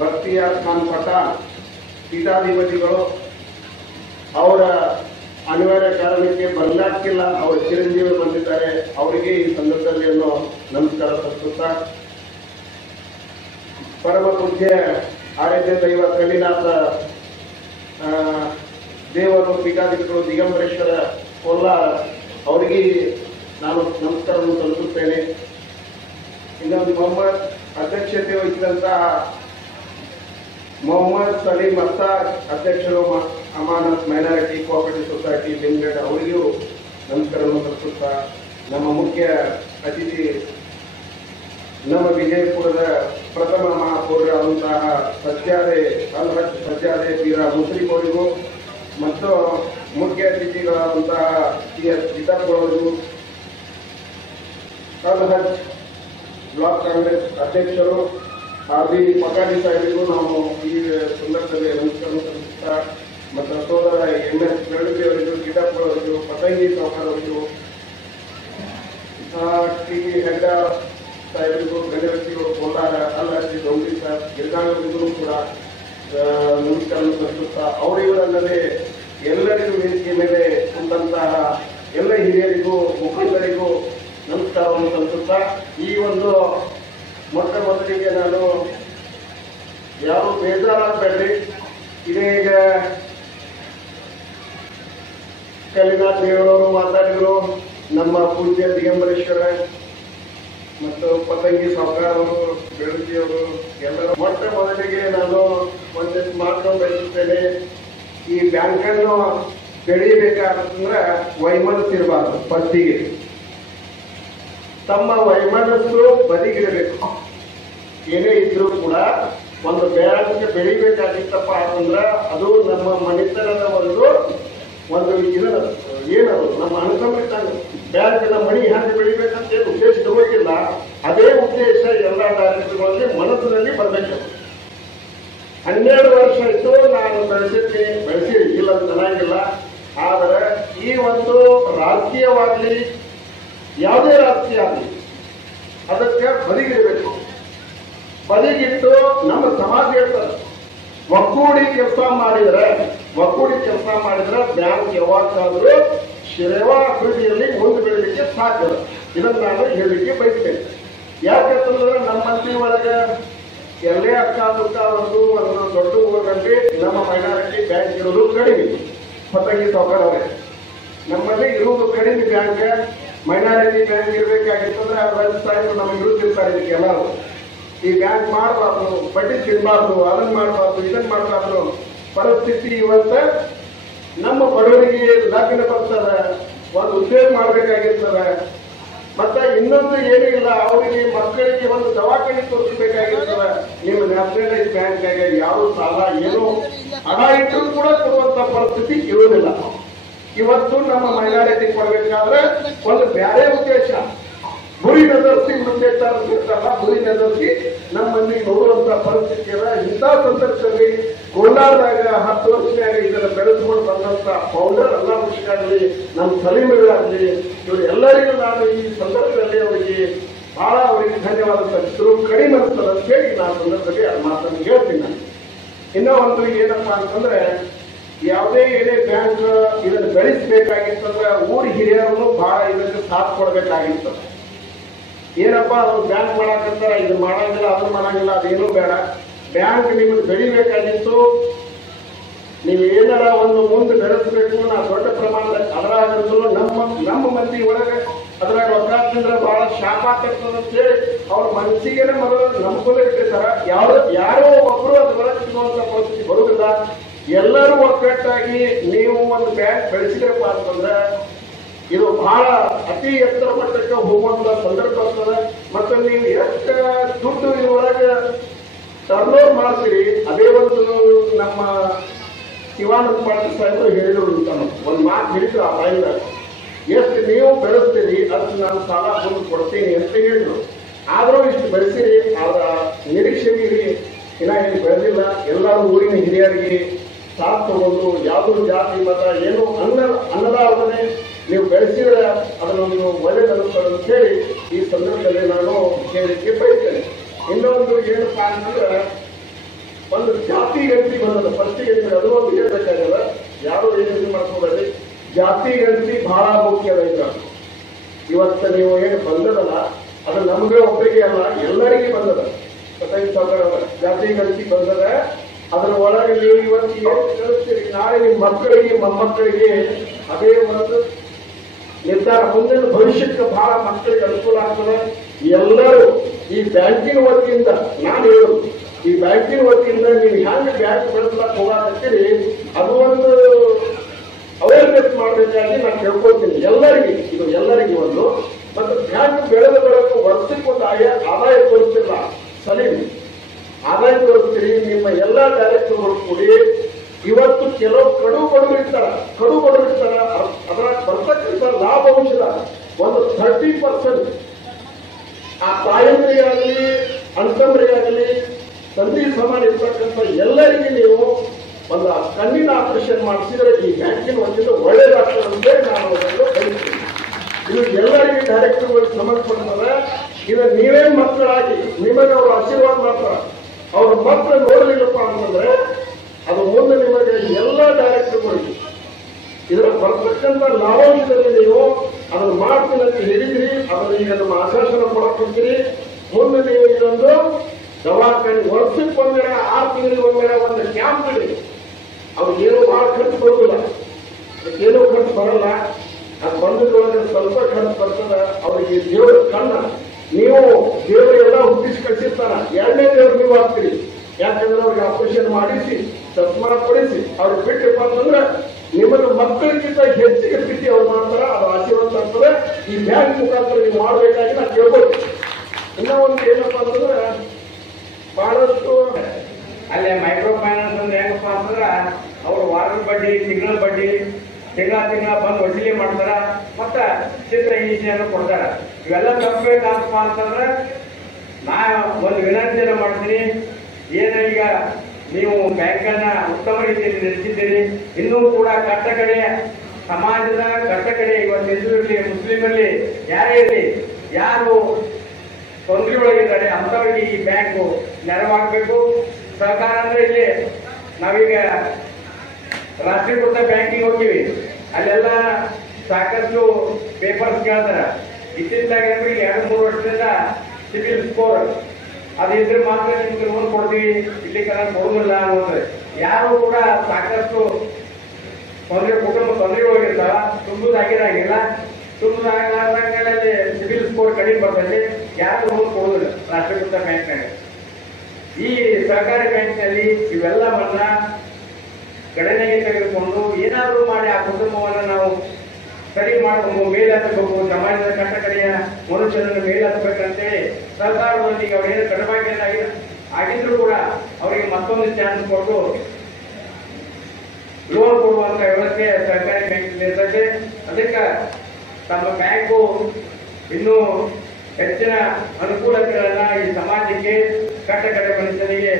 ಬಕ್ತಿಯಾರ್ ಖಾನ್ ಪಠಾಣ್ ಪೀಠಾಧಿಪತಿಗಳು ಅವರ ಅನಿವಾರ್ಯ ಕಾರಣಕ್ಕೆ ಬರ್ಲಾಕ್ಕಿಲ್ಲ, ಅವರ ಚಿರಂಜೀವಿ ಬಂದಿದ್ದಾರೆ. ಅವರಿಗೆ ಈ ಸಂದರ್ಭದಲ್ಲಿ ನಮಸ್ಕಾರ ಸಲ್ಲಿಸುತ್ತಾ, ಪರಮ ಪೂಜ್ಯ ಆರಾಧ್ಯ ದೈವ ಕಲಿನಾಥ ದೇವರು ಪೀಠಾಧಿಪತಿಗಳು ದಿಗಂಬರೇಶ್ವರ ಕೋಲಾರ ಅವರಿಗೆ ನಾನು ನಮಸ್ಕಾರವನ್ನು ಸಲ್ಲಿಸುತ್ತೇನೆ. ಇನ್ನೊಂದು ಮೊಹಮ್ಮದ್ ಅಧ್ಯಕ್ಷತೆ ವಹಿಸಿದಂತಹ ಮೊಹಮ್ಮದ್ ಸಲೀಂ ಅತ್ತಾರ್ ಅಧ್ಯಕ್ಷರು ಅಮಾನತ್ ಮೈನಾರಿಟಿ ಕೋಆಪರೇಟಿವ್ ಸೊಸೈಟಿ ಲಿಮಿಟೆಡ್ ಅವರಿಗೂ ನಮಸ್ಕಾರವನ್ನು ಸಲ್ಲಿಸುತ್ತಾ, ನಮ್ಮ ಮುಖ್ಯ ಅತಿಥಿ ನಮ್ಮ ವಿಜಯಪುರದ ಪ್ರಥಮ ಮಹಾಪೌರರಾದಂತಹ ಸಜ್ಜಾದೆ ಅಲ್ಹಜ್ ಸಜ್ಜಾದೆ ಪೀರ ಮುಸ್ಲಿಂ ಅವರಿಗೂ ಮತ್ತು ಮುಖ್ಯ ಅತಿಥಿಗಳಾದಂತಹ ಅವರಿಗೂ, ಅಲ್ಹಜ್ ಬ್ಲಾಕ್ ಕಾಂಗ್ರೆಸ್ ಅಧ್ಯಕ್ಷರು ಆರ್.ಬಿ. ಪಕಾಡಿ ಸಾಹೇಬರಿಗೂ ನಾವು ಈ ಸಂದರ್ಭದಲ್ಲಿ ನಮಸ್ಕಾರ ಸಲ್ಲಿಸುತ್ತಾ, ಮತ್ತು ಸೋದರ ಎಂ.ಎಸ್. ಬೆಳಗ್ಗೆ ಅವರಿಗೂ, ಗಿಡಪ್ಪು ಅವರಿಗೂ, ಪತಂಗಿ ಸಾವ್ಕಾರ್ ಅವರಿಗೂ, ಟಿ. ಹೆಗ್ಡ ಸಾಹೇಬರಿಗೂ, ಗಣ್ಯವ್ಯಕ್ತಿಗಳು ಕೋಲಾರ ಅಲ್ಹಜ್ ಗೌರಿ ಸಾಹೇಬ್ ಗಿರ್ಗಾಂವರಿಗೂ ಕೂಡ ನಮಸ್ಕಾರ ಸಲ್ಲಿಸುತ್ತಾ, ಅವರಿವರಲ್ಲದೆ ಎಲ್ಲರಿಗೂ ವೇದಿಕೆ ಮೇಲೆ ಕುಂತಹ ಎಲ್ಲ ಹಿರಿಯರಿಗೂ ಮುಖಂಡರಿಗೂ ನಮಸ್ಕಾರವನ್ನು ಸಲ್ಲಿಸುತ್ತಾ, ಈ ಒಂದು ಮೊಟ್ಟ ಮೊದಲಿಗೆ ನಾನು ಯಾರು ಬೇಜಾರಾಗಬೇಡ್ರಿ. ಈಗ ಕಲಿನಾಥ್ ದೇವರವರು ಮಾತಾಡಿದ್ರು, ನಮ್ಮ ಪೂಜ್ಯ ದಿಗಂಬರೇಶ್ವರ ಮತ್ತು ಪತಂಗಿ ಸಾವ್ಕಾರ್ ಅವರು, ಬೆಳಗಿಯವರು ಎಲ್ಲರ ಮೊಟ್ಟ ಮೊದಲಿಗೆ ನಾನು ಒಂದಿಷ್ಟು ಮಾತನ್ನು ಬಯಸುತ್ತೇನೆ. ಈ ಬ್ಯಾಂಕನ್ನು ಬೆಳೀಬೇಕಾದ್ರೆ ವೈಮನಸ್ಸಿರಬಾರ್ದು. ಫಸ್ಟಿಗೆ ತಮ್ಮ ವೈಮನಸ್ಸು ಬದಿಗಿಡಬೇಕು. ಏನೇ ಇದ್ರೂ ಕೂಡ ಒಂದು ಬ್ಯಾಂಕ್ ಬೆಳಿಬೇಕಾಗಿತ್ತಪ್ಪ ಅಂತಂದ್ರ ಅದು ನಮ್ಮ ಮನೆತನದ ಒಂದು ಏನದು ನಮ್ಮ ಅನುಸಂಬಿತ ಬ್ಯಾಂಕಿನ ಮಣಿ ಹ್ಯಾಂಗೆ ಬೆಳಿಬೇಕಂತ ಏನು ಉದ್ದೇಶ ತಗೋತಿಲ್ಲ. ಅದೇ ಉದ್ದೇಶ ಎಲ್ಲ ಡೈರೆಕ್ಟರ್ಗಳಲ್ಲಿ ಮನಸ್ಸಿನಲ್ಲಿ ಬರಬೇಕು. 12 ವರ್ಷ ಆಯ್ತು ನಾನು ಬೆಳೆಸಿ ಇಲ್ಲ ಚೆನ್ನಾಗಿಲ್ಲ. ಆದರೆ ಈ ಒಂದು ರಾಜಕೀಯವಾಗಲಿ ಯಾವುದೇ ರಾಜಕೀಯ ಆಗಲಿ ಅದಕ್ಕೆ ಬದಿಗಿಡಬೇಕು. ಬದಿಗಿಟ್ಟು ನಮ್ಮ ಸಮಾಜ ಹೇಳ್ತಾರೆ, ಒಗ್ಗೂಡಿ ಕೆಲಸ ಮಾಡಿದ್ರೆ ಬ್ಯಾಂಕ್ ಯಾವಾಗಾದ್ರೂ ಸೇವಾ ಅಭಿವೃದ್ಧಿಯಲ್ಲಿ ಮುಂದೆ ಬೆಳಲಿಕ್ಕೆ ಸಾಧ್ಯ. ಇದನ್ನು ನಾನು ಹೇಳಲಿಕ್ಕೆ ಬಯಸ್ತೇನೆ. ಯಾಕಂತಂದ್ರೆ ನಮ್ಮ ಮಂತ್ರಿ ಒಳಗೆ ಎಲ್ಲೇ ಅಕ್ಕ ದುಃಖ ಒಂದು ದೊಡ್ಡ ಊರಿನಲ್ಲಿ ನಮ್ಮ ಮೈನಾರಿಟಿ ಬ್ಯಾಂಕ್ ಇರೋದು ಕಡಿಮೆ. ಹೊತ್ತಂಗಿ ಸಾವುಕಾರವರೇ, ನಮ್ಮಲ್ಲಿ ಇರುವುದು ಕಡಿಮೆ ಬ್ಯಾಂಕ್. ಮೈನಾರಿಟಿ ಬ್ಯಾಂಕ್ ಇರಬೇಕಾಗಿತ್ತಂದ್ರೆ ವ್ಯವಸಾಯಗಳು ನಮಗೆ ಇರುತ್ತಿರ್ತಾರೆ. ಇದಕ್ಕೆ ಎಲ್ಲರೂ ಈ ಬ್ಯಾಂಕ್ ಮಾಡಬಾರ್ದು, ಬಡ್ಡಿ ತಿನ್ನಬಾರ್ದು, ಅದನ್ನ ಮಾಡಬಾರ್ದು, ಇದನ್ನ ಮಾಡಬಾರ್ದು ಪರಿಸ್ಥಿತಿ ಇವತ್ತ ನಮ್ಮ ಬಡವರಿಗೆ ಲಗ್ನ ಬರ್ತದೆ, ಒಂದು ಉದ್ಯೋಗ ಮಾಡ್ಬೇಕಾಗಿರ್ತದೆ. ಮತ್ತೆ ಇನ್ನೊಂದು ಏನೂ ಇಲ್ಲ, ಅವರಿಗೆ ಮಕ್ಕಳಿಗೆ ಒಂದು ದವಾಖಾನೆ ತೋರಿಸಬೇಕಾಗಿರ್ತದೆ. ನಿಮ್ಮ ನ್ಯಾಷನಲೈಸ್ ಬ್ಯಾಂಕ್ನಾಗ ಯಾವ ಸಾಲ ಏನೋ ಹಣ ಇಟ್ಟರು ಕೂಡ ಕೊಡುವಂತ ಪರಿಸ್ಥಿತಿ ಇರುವುದಿಲ್ಲ. ಇವತ್ತು ನಮ್ಮ ಮೈನಾರಿಟಿ ಕೊಡಬೇಕಾದ್ರೆ ಒಂದು ಬೇರೆ ಉದ್ದೇಶ, ಗುರಿ ನಜರ್ಸಿ ಉದ್ದೇಶ ಇರ್ತಲ್ಲ, ಗುರಿ ನಜರ್ಸಿ ನಮ್ಮ ಮಂದಿಗೆ ನೋಡುವಂತ ಪರಿಸ್ಥಿತಿ ಇದೆ. ಇಂಥ ಸಂದರ್ಭದಲ್ಲಿ ಕೋಲಾರದಾಗ 10 ವರ್ಷನಾಗ ಇದನ್ನು ಬೆಳೆದುಕೊಂಡು ಬಂದಂತ ಫೌಂಡರ್ ಅಲ್ಲಾಹುದ್ದೀನ್, ನಮ್ಮ ಸಲೀಮಗಳಾಗಲಿ, ಇವರು ಎಲ್ಲರಿಗೂ ನಾನು ಈ ಸಂದರ್ಭದಲ್ಲಿ ಅವರಿಗೆ ಬಹಳ ಅವರಿಗೆ ಧನ್ಯವಾದ ಸಲ್ಲಿಸಿದ್ರು. ಕಡಿಮೆ ಅನಿಸ್ತದೆ ಅಂತ ಹೇಳಿ ನಾನು ಸಂದರ್ಭದಲ್ಲಿ ಆ ಮಾತನ್ನು ಹೇಳ್ತೀನಿ. ನಾನು ಇನ್ನೂ ಒಂದು ಏನಪ್ಪಾ ಅಂತಂದ್ರೆ, ಯಾವುದೇ ಏನೇ ಬ್ಯಾಂಕ್ ಇದನ್ನು ಬೆಳೆಸಬೇಕಾಗಿತ್ತಂದ್ರೆ ಊರ ಹಿರಿಯರನ್ನು ಬಹಳ ಇದಕ್ಕೆ ಸಾಥ್ ಕೊಡಬೇಕಾಗಿತ್ತು. ಏನಪ್ಪಾ ಅವ್ರು ಬ್ಯಾಂಕ್ ಮಾಡಾಕಂತಾರ, ಇದು ಮಾಡಂಗಿಲ್ಲ, ಅದನ್ನ ಮಾಡಂಗಿಲ್ಲ, ಅದೇನೂ ಬೇಡ. ಬ್ಯಾಂಕ್ ನಿಮಗೆ ಬೆಳಿಬೇಕಾಗಿತ್ತು. ನೀವು ಏನಾರ ಒಂದು ಮುಂದೆ ಬೆಳೆಸಬೇಕು, ನಾ ದೊಡ್ಡ ಪ್ರಮಾಣದಲ್ಲಿ ಅದರಾಗಂತೂ ನಮ್ಮ ಮಂದಿ ಒಳಗೆ ಅದ್ರಾಗ ಒತ್ತಾಡ್ತಿದ್ರೆ ಬಹಳ ಶಾಪ ಆಗ್ತದೆ ಅಂತ ಹೇಳಿ ಅವ್ರ ಮನಸ್ಸಿಗೆನೆ ಮೊದಲು ನಂಬಿಕೆ ಇಟ್ಟಿರ್ತಾರ. ಯಾರೋ ಒಬ್ರು ಅದು ಹೊರಗೆ ಸಿಗುವಂತ ಪರಿಸ್ಥಿತಿ ಬರುವುದಿಲ್ಲ. ಎಲ್ಲರೂ ಒಗ್ಗಟ್ಟಾಗಿ ನೀವು ಒಂದು ಬ್ಯಾಂಕ್ ಬೆಳೆಸಿದ್ರಪ್ಪ ಅಂತಂದ್ರೆ ಇದು ಬಹಳ ಅತಿ ಎತ್ತರ ಮಟ್ಟಕ್ಕೆ ಹೋಗುವಂತ ಸಂದರ್ಭ ಆಗ್ತದೆ. ಮತ್ತೆ ನೀವು ಎಷ್ಟು ದುಡ್ಡು ಇದರೊಳಗೆ ಟರ್ನ್ ಓವರ್ ಮಾಡ್ತೀರಿ, ಅದೇ ಒಂದು ನಮ್ಮ ಶಿವಾನಂದ ಪಾಟೀಲ್ ಸಾಹೇಬರು ಹೇಳಿದ್ರು ಅಂತ ಒಂದು ಮಾತು ಹೇಳಿದ್ರು. ಆ ಟೈಮ್ದಾಗ ಎಷ್ಟು ನೀವು ಬೆಳೆಸ್ತೀರಿ ಅಷ್ಟು ನಾನು ಸಾಲ ಬಂದು ಕೊಡ್ತೀನಿ ಅಂತ ಹೇಳಿದ್ರು. ಆದರೂ ಇಷ್ಟು ಬೆಳೆಸಿರಿ, ಅದರ ನಿರೀಕ್ಷೆ ಮೀರಿ ಇನ್ನ ಏನು ಬೆಳೆದಿಲ್ಲ. ಎಲ್ಲರೂ ಊರಿನ ಹಿರಿಯರಿಗೆ ಸಾಥ್ ತಗೊಂಡು ಯಾವುದೋ ಜಾತಿ ಮತ ಏನು ಅನ್ನದಾರನೇ ನೀವು ಬೆಳೆಸಿದ್ರೆ ಅದನ್ನೊಂದು ಒಳ್ಳೆಯದನ್ನುತ್ತದೆ ಅಂತ ಹೇಳಿ ಈ ಸಂದರ್ಭದಲ್ಲಿ ನಾನು ಹೇಳಲಿಕ್ಕೆ ಬಯಸ್ತೇನೆ. ಇನ್ನೊಂದು ಏನಪ್ಪಾ ಅಂತಂದ್ರೆ, ಒಂದು ಜಾತಿ ಗಣತಿ ಬಂದದ ಫಸ್ಟಿಗೆ ಅದು ಒಂದು ಹೇಳ್ಬೇಕಾಗಲ್ಲ, ಯಾರು ಏನು ಮಾಡ್ಕೋಬೇಡಿ. ಜಾತಿ ಗಣತಿ ಬಹಳ ಮುಖ್ಯದ. ಇವತ್ತು ನೀವು ಏನು ಬಂದದಲ್ಲ ಅದು ನಮಗೆ ಒಬ್ಬರಿಗೆ ಅಲ್ಲ, ಎಲ್ಲರಿಗೆ ಬಂದದ. ಜಾತಿ ಗಣತಿ ಬಂದದ, ಅದರ ಒಳಗೆ ನೀವು ಇವತ್ತು ಏನು ಕಲಿಸ್ತೀರಿ, ನಾಳೆ ನಿಮ್ಮ ಮಕ್ಕಳಿಗೆ ಮೊಮ್ಮಕ್ಕಳಿಗೆ ಅದೇ ಒಂದು ನಿರ್ಧಾರ. ಮುಂದಿನ ಭವಿಷ್ಯಕ್ಕೆ ಬಹಳ ಮಕ್ಕಳಿಗೆ ಅನುಕೂಲ ಆಗ್ತದೆ. ಎಲ್ಲರೂ ಈ ಬ್ಯಾಂಕಿನ ವತಿಯಿಂದ ನಾನು ಹೇಳುದು, ಈ ಬ್ಯಾಂಕಿನ ವತಿಯಿಂದ ನೀವು ಹ್ಯಾಂಗ ಬ್ಯಾಂಕ್ ಬೆಳೆಸ್ಲಕ್ಕೆ ಹೋಗಾಕತ್ತೀರಿ ಅದು ಒಂದು ಅವೇರ್ನೆಸ್ ಮಾಡಬೇಕಾಗಿ ನಾನು ಕೇಳ್ಕೊಳ್ತೀನಿ ಎಲ್ಲರಿಗೆ. ಇದು ಎಲ್ಲರಿಗೆ ಒಂದು. ಮತ್ತು ಬ್ಯಾಂಕ್ ಬೆಳೆದ ಬೆಳಕು ವರ್ಷಕ್ಕೆ ಒಂದು ಆದಾಯ ತೋರಿಸ್ತಿಲ್ಲ, ಸಲೀಮ್ ಆದಾಯ ತೋರಿಸ್ತೀರಿ. ನಿಮ್ಮ ಎಲ್ಲ ಡೈರೆಕ್ಟರ್ಗಳು ಕೂಡಿ ಇವತ್ತು ಕೆಲವು ಕಡು ಬಡವರು ಇರ್ತಾರ, ಅದರ ಬರ್ತಕ್ಕಂಥ ಲಾಭಾಂಶದ ಒಂದು 30% ಆ ತಾಯಂದ್ರಿಗಾಗಲಿ ಅಣ್ತಂದ್ರಿಗಾಗಲಿ ತಂದೆ ಸಮಾನ ಇರ್ತಕ್ಕಂಥ ಎಲ್ಲರಿಗೆ ನೀವು ಒಂದು ಕಣ್ಣಿನ ಆಪರೇಷನ್ ಮಾಡಿಸಿದ್ರೆ ಈ ಬ್ಯಾಂಕಿನ ವತಿಯಿಂದ ಒಳ್ಳೇದಾಗ್ತದೆ ಅಂತೇಳಿ ನಾನು ಅದನ್ನು ಬಯಸ್ತೀನಿ. ಇದು ಎಲ್ಲರಿಗೆ ಡೈರೆಕ್ಟರ್ಗಳಿಗೆ ಸಂಬಂಧಪಡ್ತದೆ. ಇದನ್ನು ನೀವೇ ಮಕ್ಕಳಾಗಿ ನಿಮಗೆ ಅವರು ಆಶೀರ್ವಾದ ಮಾಡ್ತಾರ. ಅವ್ರ ಮಕ್ಕಳು ನೋಡಲಿಲ್ಲಪ್ಪ ಅಂತಂದ್ರೆ ಅದು ಮುಂದೆ ನಿಮಗೆ ಎಲ್ಲ ಡೈರೆಕ್ಟರ್ಗಳಿಗೆ ಇದರ ಬರ್ತಕ್ಕಂಥ ಲಾಭಾಂಶದಲ್ಲಿ ನೀವು ಅದನ್ನು ಮಾಡ್ತೀನಿ ಅಂತ ಹೇಳಿದ್ರಿ. ಅದನ್ನು ಈಗ ನಮ್ಮ ಆಶ್ವಾಸನ ಕೊಡಕ್ಕಿರ್ತೀರಿ. ಮುಂದೆ ನೀವು ಇದೊಂದು ದವಾಖಾನೆ ವರ್ಷಕ್ಕೆ ಒಮ್ಮೆ 6 ತಿಂಗಳಿಗೆ ಒಮ್ಮೆ ಒಂದು ಕ್ಯಾಂಪ್ ಇಡಿ. ಅವ್ರಿಗೇನು ಬಹಳ ಖರ್ಚು ಬರುವುದಿಲ್ಲ, ಏನೂ ಖರ್ಚು ಬರಲ್ಲ. ಅದು ಬಂದದ್ರೊಳಗೆ ಸ್ವಲ್ಪ ಖರ್ಚು ಬರ್ತದ. ಅವರಿಗೆ ದೇವರ ಕಣ್ಣ, ನೀವು ದೇವರೆಲ್ಲ ಹುಟ್ಟಿಸಿ ಕಳಿಸಿರ್ತಾರ, 2ನೇ ದೇವ್ರು ನೀವು ಆಗ್ತೀರಿ. ಯಾಕಂದ್ರೆ ಅವ್ರಿಗೆ ಆಪರೇಷನ್ ಮಾಡಿಸಿ ಚಸ್ಮಾ ಕೊಡಿಸಿ ಅವ್ರಿಗೆ ಬಿಟ್ಟಪ್ಪ ಅಂತಂದ್ರೆ ನಿಮ್ಮನ್ನು ಮಕ್ಕಳಿಗಿಂತ ಹೆಚ್ಚಿಗೆ ಸ್ಥಿತಿ ಅವ್ರು ಮಾಡ್ತಾರ. ಅದು ಆಶೀರ್ವಾದ ಆಗ್ತದೆ. ಈ ಬ್ಯಾಂಕ್ ಮುಖಾಂತರ ನೀವು ಮಾಡಬೇಕಾಗಿ ನಾನು ಕೇಳ್ಬೋದು. ಇನ್ನೂ ಒಂದು ಏನಪ್ಪಾ ಅಂತಂದ್ರೆ, ಬಹಳಷ್ಟು ಅಲ್ಲೇ ಮೈಕ್ರೋ ಫೈನಾನ್ಸ್ ಅಂದ್ರೆ ಹೆಂಗಪ್ಪ ಅಂತಂದ್ರ ಅವ್ರು ವಾರದ ಬಡ್ಡಿ, ತಿಂಗಳ ಬಡ್ಡಿ, ತಿಂಗಳ ಬಂದು ವಸೂಲಿ ಮಾಡ್ತಾರ, ಮತ್ತ ಚಿತ್ರ ಇಂಜಿನಿಯರ್ ಕೊಡ್ತಾರ. ಇವೆಲ್ಲ ತಪ್ಪಬೇಕಪ್ಪ ಅಂತಂದ್ರೆ ನಾ ಒಂದು ವಿನಂತಿಯನ್ನು ಮಾಡ್ತೀನಿ. ಏನು ಈಗ ನೀವು ಬ್ಯಾಂಕನ್ನ ಉತ್ತಮ ರೀತಿಯಲ್ಲಿ ನಡೆಸಿದ್ದೀರಿ, ಇನ್ನೂ ಕೂಡ ಕಟ್ಟಕಡೆ ಸಮಾಜದ ಕಟ್ಟಕಡೆ ಇವತ್ತು ಹಿಂದೂ ಇರಲಿ ಮುಸ್ಲಿಂ ಇರಲಿ ಯಾರೇ ಇರಲಿ ಯಾರು ತೊಂದರೆ ಒಳಗಿದ್ದಾರೆ ಅಂಥವರಿಗೆ ಈ ಬ್ಯಾಂಕು ನೆರವಾಗಬೇಕು. ಸಹಕಾರ ಅಂದ್ರೆ ಇಲ್ಲಿ ನಾವೀಗ ರಾಷ್ಟ್ರೀಕೃತ ಬ್ಯಾಂಕಿಗೆ ಹೋಗ್ತೀವಿ, ಅಲ್ಲೆಲ್ಲ ಸಾಕಷ್ಟು ಪೇಪರ್ಸ್ ಕೇಳ್ತಾರ. ಇತ್ತಿತ್ತಾಗ 2-3 ವರ್ಷದಿಂದ ಸಿಬಿಲ್ ಸ್ಕೋರ್ ಅದಿದ್ರೆ ಮಾತ್ರ ನಿಮ್ಗೆ ಲೋನ್ ಕೊಡ್ತೀವಿ, ಇಲ್ಲಿ ಕಡೆ ಕೊಡುದಿಲ್ಲ ಅನ್ನೋದ್ರೆ ಯಾರು ಕೂಡ ಸಾಕಷ್ಟು ಕುಟುಂಬ ತೊಂದರೆ ಹೋಗಿರ್ತಾವ. ತುಂಬುದಾಗಿರಾಗಿಲ್ಲ, ತುಂಬುದಾಗಲಾರ್ದಲ್ಲಿ ಸಿಬಿಲ್ ಸ್ಕೋರ್ ಕಡಿಮೆ ಬರ್ತದೆ, ಯಾರು ಲೋನ್ ಕೊಡುದಿಲ್ಲ ರಾಷ್ಟ್ರೀಕೃತ ಬ್ಯಾಂಕ್ನಾಗ. ಈ ಸಹಕಾರಿ ಬ್ಯಾಂಕ್ನಲ್ಲಿ ಇವೆಲ್ಲವನ್ನ ಗಣನೆಗೆ ತೆಗೆದುಕೊಂಡು ಏನಾದರೂ ಮಾಡಿ ಆ ಕುಟುಂಬವನ್ನು ನಾವು ಸರಿ ಮಾಡಿಕೊಂಡು ಮೇಲೆ ಹತ್ತಬೇಕು, ಸಮಾಜದ ಕಟ್ಟಕಡೆಯ ಮನುಷ್ಯರನ್ನು ಮೇಲೆ ಹತ್ತಬೇಕಂತೇಳಿ ಸರ್ಕಾರದೊಂದಿಗೆ ಅವರೇನು ಕಡಿಮೆ ಆಗಿದ್ರು ಕೂಡ ಅವರಿಗೆ ಮತ್ತೊಂದು ಚಾನ್ಸ್ ಕೊಟ್ಟು ಲೋನ್ ಕೊಡುವಂತ ವ್ಯವಸ್ಥೆ ಸರ್ಕಾರಿ ಬ್ಯಾಂಕ್ ಇರ್ತದೆ. ಅದಕ್ಕೆ ತಮ್ಮ ಬ್ಯಾಂಕು ಇನ್ನೂ ಹೆಚ್ಚಿನ ಅನುಕೂಲತೆಗಳನ್ನ ಈ ಸಮಾಜಕ್ಕೆ ಕಟ್ಟಕಡೆ ಮನುಷ್ಯನಿಗೆ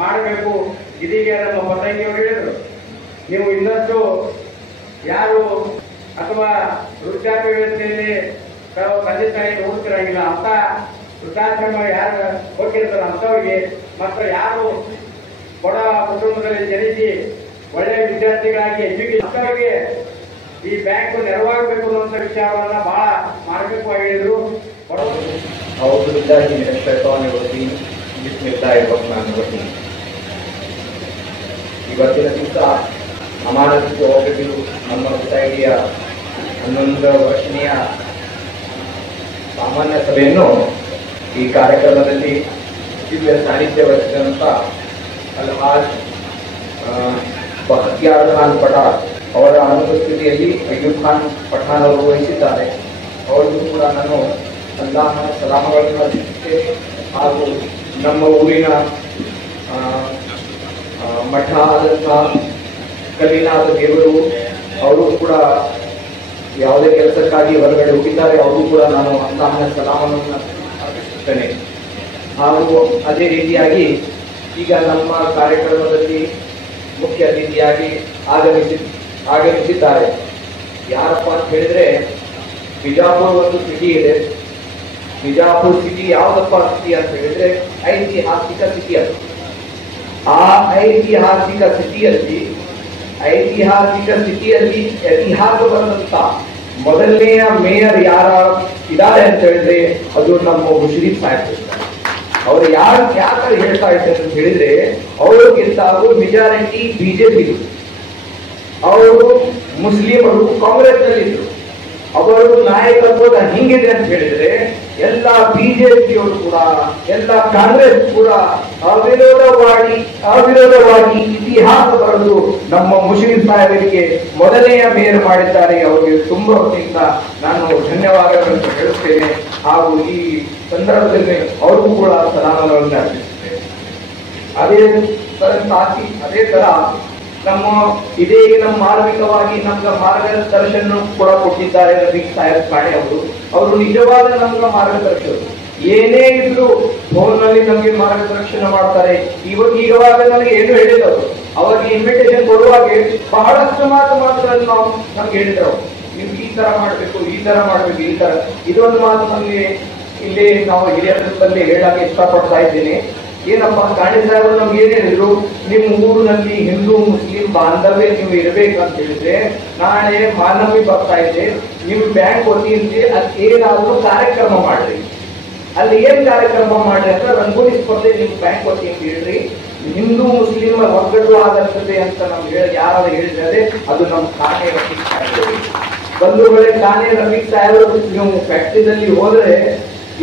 ಮಾಡಬೇಕು. ಇದೀಗ ನಮ್ಮ ಪತಂಗಿಯವರು ಹೇಳಿದ್ರು, ನೀವು ಇನ್ನಷ್ಟು ಯಾರು ಅಥವಾ ವೃದ್ಧಾಪ್ಯ ವ್ಯವಸ್ಥೆಯಲ್ಲಿ ತಾವು ತಂದೆ ತಾಯಿ ನೋಡ್ತಿರಂಗಿಲ್ಲ ಅಂತ ವೃದ್ಧಾಶ್ರಮ ಯಾರು ಹೋಗಿರ್ತಾರ ಅಂತವ್ರಿಗೆ ಮತ್ತು ಯಾರು ಬಡ ಕುಟುಂಬದಲ್ಲಿ ಜನಿಸಿ ಒಳ್ಳೆಯ ವಿದ್ಯಾರ್ಥಿಗಳಾಗಿ ಎಜುಕೇಶನ್ಗೆ ಈ ಬ್ಯಾಂಕ್ ನೆರವಾಗಬೇಕು ಅನ್ನುವಂಥ ವಿಚಾರವನ್ನ ಬಹಳ ಮಾಡಬೇಕಾಗಿದ್ರು. ಇವತ್ತಿನ ದಿವಸ ಅಮಾನತು ಕೋಆಪರೇಟಿವ್ ನಮ್ಮ ಸೊಸೈಟಿಯ 11 ವರ್ಷೀಯ ಸಾಮಾನ್ಯ ಸಭೆಯನ್ನು ಈ ಕಾರ್ಯಕ್ರಮದಲ್ಲಿ ದಿವ್ಯ ಸಾಹಿತ್ಯ ವಹಿಸಿದಂಥ ಅಲ್ಹಾಜ್ ಬಖ್ತಿಯಾರ್ ಖಾನ್ ಪಠಾಣ್ ಅವರ ಅನುಪಸ್ಥಿತಿಯಲ್ಲಿ ಅಯ್ಯೂಬ್ ಖಾನ್ ಪಠಾಣ್ ಅವರು ವಹಿಸಿದ್ದಾರೆ. ಅವರಿಗೂ ಕೂಡ ನಾನು ಅಲ್ಲಾಹನ ಸಲಾಮಗಳನ್ನು ಅರ್ಪಿಸುತ್ತೇನೆ. ಹಾಗೂ ನಮ್ಮ ಊರಿನ ಮಠ ಆದಂಥ ಕಲೀನಾಥ ದೇವರು ಅವರು ಕೂಡ ಯಾವುದೇ ಕೆಲಸಕ್ಕಾಗಿ ಹೊರಗಡೆ ಹೋಗಿದ್ದಾರೆ, ಅವರು ಕೂಡ ನಾನು ಅಲ್ಲಾಹನ ಸಲಾಮವನ್ನು ಅರ್ಪಿಸುತ್ತೇನೆ. ಹಾಗೂ ಅದೇ ರೀತಿಯಾಗಿ ಈಗ ನಮ್ಮ ಕಾರ್ಯಕ್ರಮದಲ್ಲಿ ಮುಖ್ಯ ಅತಿಥಿಯಾಗಿ ಆಗಮಿಸಿದ್ದಾರೆ. ಯಾರಪ್ಪ ಅಂತ ಹೇಳಿದ್ರೆ, ಬಿಜಾಪುರ ಒಂದು ಸಿಟಿ ಇದೆ. ಬಿಜಾಪುರ ಸಿಟಿ ಯಾವುದಪ್ಪ ಸಿಟಿ ಅಂತ ಹೇಳಿದ್ರೆ ಐತಿಹಾಸಿಕ ಸಿಟಿ ಅದು. ಆ ಐತಿಹಾಸಿಕ ಸಿಟಿಯಲ್ಲಿ ಇತಿಹಾಸ ಬರೆದಂತ ಮೊದಲನೆಯ ಮೇಯರ್ ಯಾರ ಇದ್ದಾರೆ ಅಂತ ಹೇಳಿದ್ರೆ ಅದು ನಮ್ಮ ಮುಷರೀಫ್ ಸಾಹೇಬ್. ಅವರು ಯಾಕೆ ಹೇಳ್ತಾ ಇದ್ದಾರೆ ಅಂತ ಹೇಳಿದ್ರೆ, ಅವ್ರಿಗಿಂತ ಮೆಜಾರಿಟಿ ಬಿಜೆಪಿ, ಅವರು ಮುಸ್ಲಿಮರು ಕಾಂಗ್ರೆಸ್ ನಲ್ಲಿದ್ರು. ಅವರು ನಾಯಕತ್ವದ ಹಿಂಗಿದೆ ಅಂತ ಹೇಳಿದ್ರೆ ಎಲ್ಲ ಬಿಜೆಪಿಯವರು ಕೂಡ ಎಲ್ಲ ಕಾಂಗ್ರೆಸ್ ಕೂಡ ಅವಿರೋಧವಾಗಿ ಇತಿಹಾಸ ಬರೆದು ನಮ್ಮ ಮುಷರೀಫ್ ಸಾಹೇಬರಿಗೆ ಮೊದಲನೆಯ ಮೇಯರ್ ಮಾಡಿದ್ದಾರೆ. ಅವರಿಗೆ ತುಂಬಾ ಹೊತ್ತಿನಿಂದ ನಾನು ಧನ್ಯವಾದಗಳನ್ನು ಹೇಳುತ್ತೇನೆ. ಹಾಗೂ ಈ ಸಂದರ್ಭದಲ್ಲಿ ಅವ್ರಿಗೂ ಕೂಡ ಸಲಾಮಗಳನ್ನು ಅರ್ಪಿಸುತ್ತೇನೆ. ಅದೇ ತರ ನಮ್ಮ ಮಾರ್ಮಿಕವಾಗಿ ನಮ್ಗೆ ಮಾರ್ಗದರ್ಶನ ಕೂಡ ಕೊಟ್ಟಿದ್ದಾರೆ ರಫೀಕ್ ಸಾಹೇಬ್ ಕಾಣೆ ಅವರು ನಿಜವಾದ ನಮ್ಗೆ ಮಾರ್ಗದರ್ಶಕರು. ಏನೇ ಇದ್ರು ಫೋನ್ ನಲ್ಲಿ ನಮ್ಗೆ ಮಾರ್ಗದರ್ಶನ ಮಾಡ್ತಾರೆ. ಈಗವಾಗ ನನಗೆ ಏನು ಹೇಳಿದವರು, ಅವಾಗ ಇನ್ವಿಟೇಷನ್ ಕೊಡುವಾಗ ಬಹಳಷ್ಟು ಮಾತುಗಳನ್ನು ನಮ್ಗೆ ಹೇಳಿದ್ರು. ನೀವು ಈ ತರ ಮಾಡ್ಬೇಕು, ಈ ತರ ಇದೊಂದು ಮಾತು ನಮ್ಗೆ ಇಲ್ಲಿ ನಾವು ಹಿರಿಯರಲ್ಲಿ ಹೇಳಕ್ಕೆ ಇಷ್ಟಪಡ್ತಾ ಇದ್ದೀನಿ. ಏನಪ್ಪಾ ಕಾಣೆ ಸಾಹೇಬರು ನಮ್ಗೆ ಏನ್ ಹೇಳಿದ್ರು, ನಿಮ್ಮ ಊರಿನಲ್ಲಿ ಹಿಂದೂ ಮುಸ್ಲಿಂ ಬಾಂಧವ್ಯ ನೀವು ಇರ್ಬೇಕಂತ ಹೇಳಿದ್ರೆ ನಾಳೆ ಮಾನವಿ ಬರ್ತಾ ಇದೆ, ನಿಮ್ ಬ್ಯಾಂಕ್ ವತಿಯಿಂದ ಅಲ್ಲಿ ಏನಾದ್ರೂ ಕಾರ್ಯಕ್ರಮ ಮಾಡ್ರಿ. ಅಲ್ಲಿ ಏನ್ ಕಾರ್ಯಕ್ರಮ ಮಾಡ್ರಿ ಅಂದ್ರೆ ರಂಗೋಲಿ ಸ್ಪರ್ಧೆ ನಿಮ್ ಬ್ಯಾಂಕ್ ವತಿಯಿಂದ ಹೇಳ್ರಿ. ಹಿಂದೂ ಮುಸ್ಲಿಂ ಒಗ್ಗಟ್ಟು ಆಗತ್ತದೆ ಅಂತ ನಮ್ಗೆ ಯಾರು ಹೇಳಿದರೆ ಅದು ನಮ್ಮ ಕಾಣೆ ರಫೀಕ್ ಸಾಹೇಬರು. ಬಂಧುಗಳೇ, ಕಾಣೆ ರಫೀಕ್ ಸಾಹೇಬರು ನೀವು ಫ್ಯಾಕ್ಟ್ರಿನಲ್ಲಿ ಹೋದ್ರೆ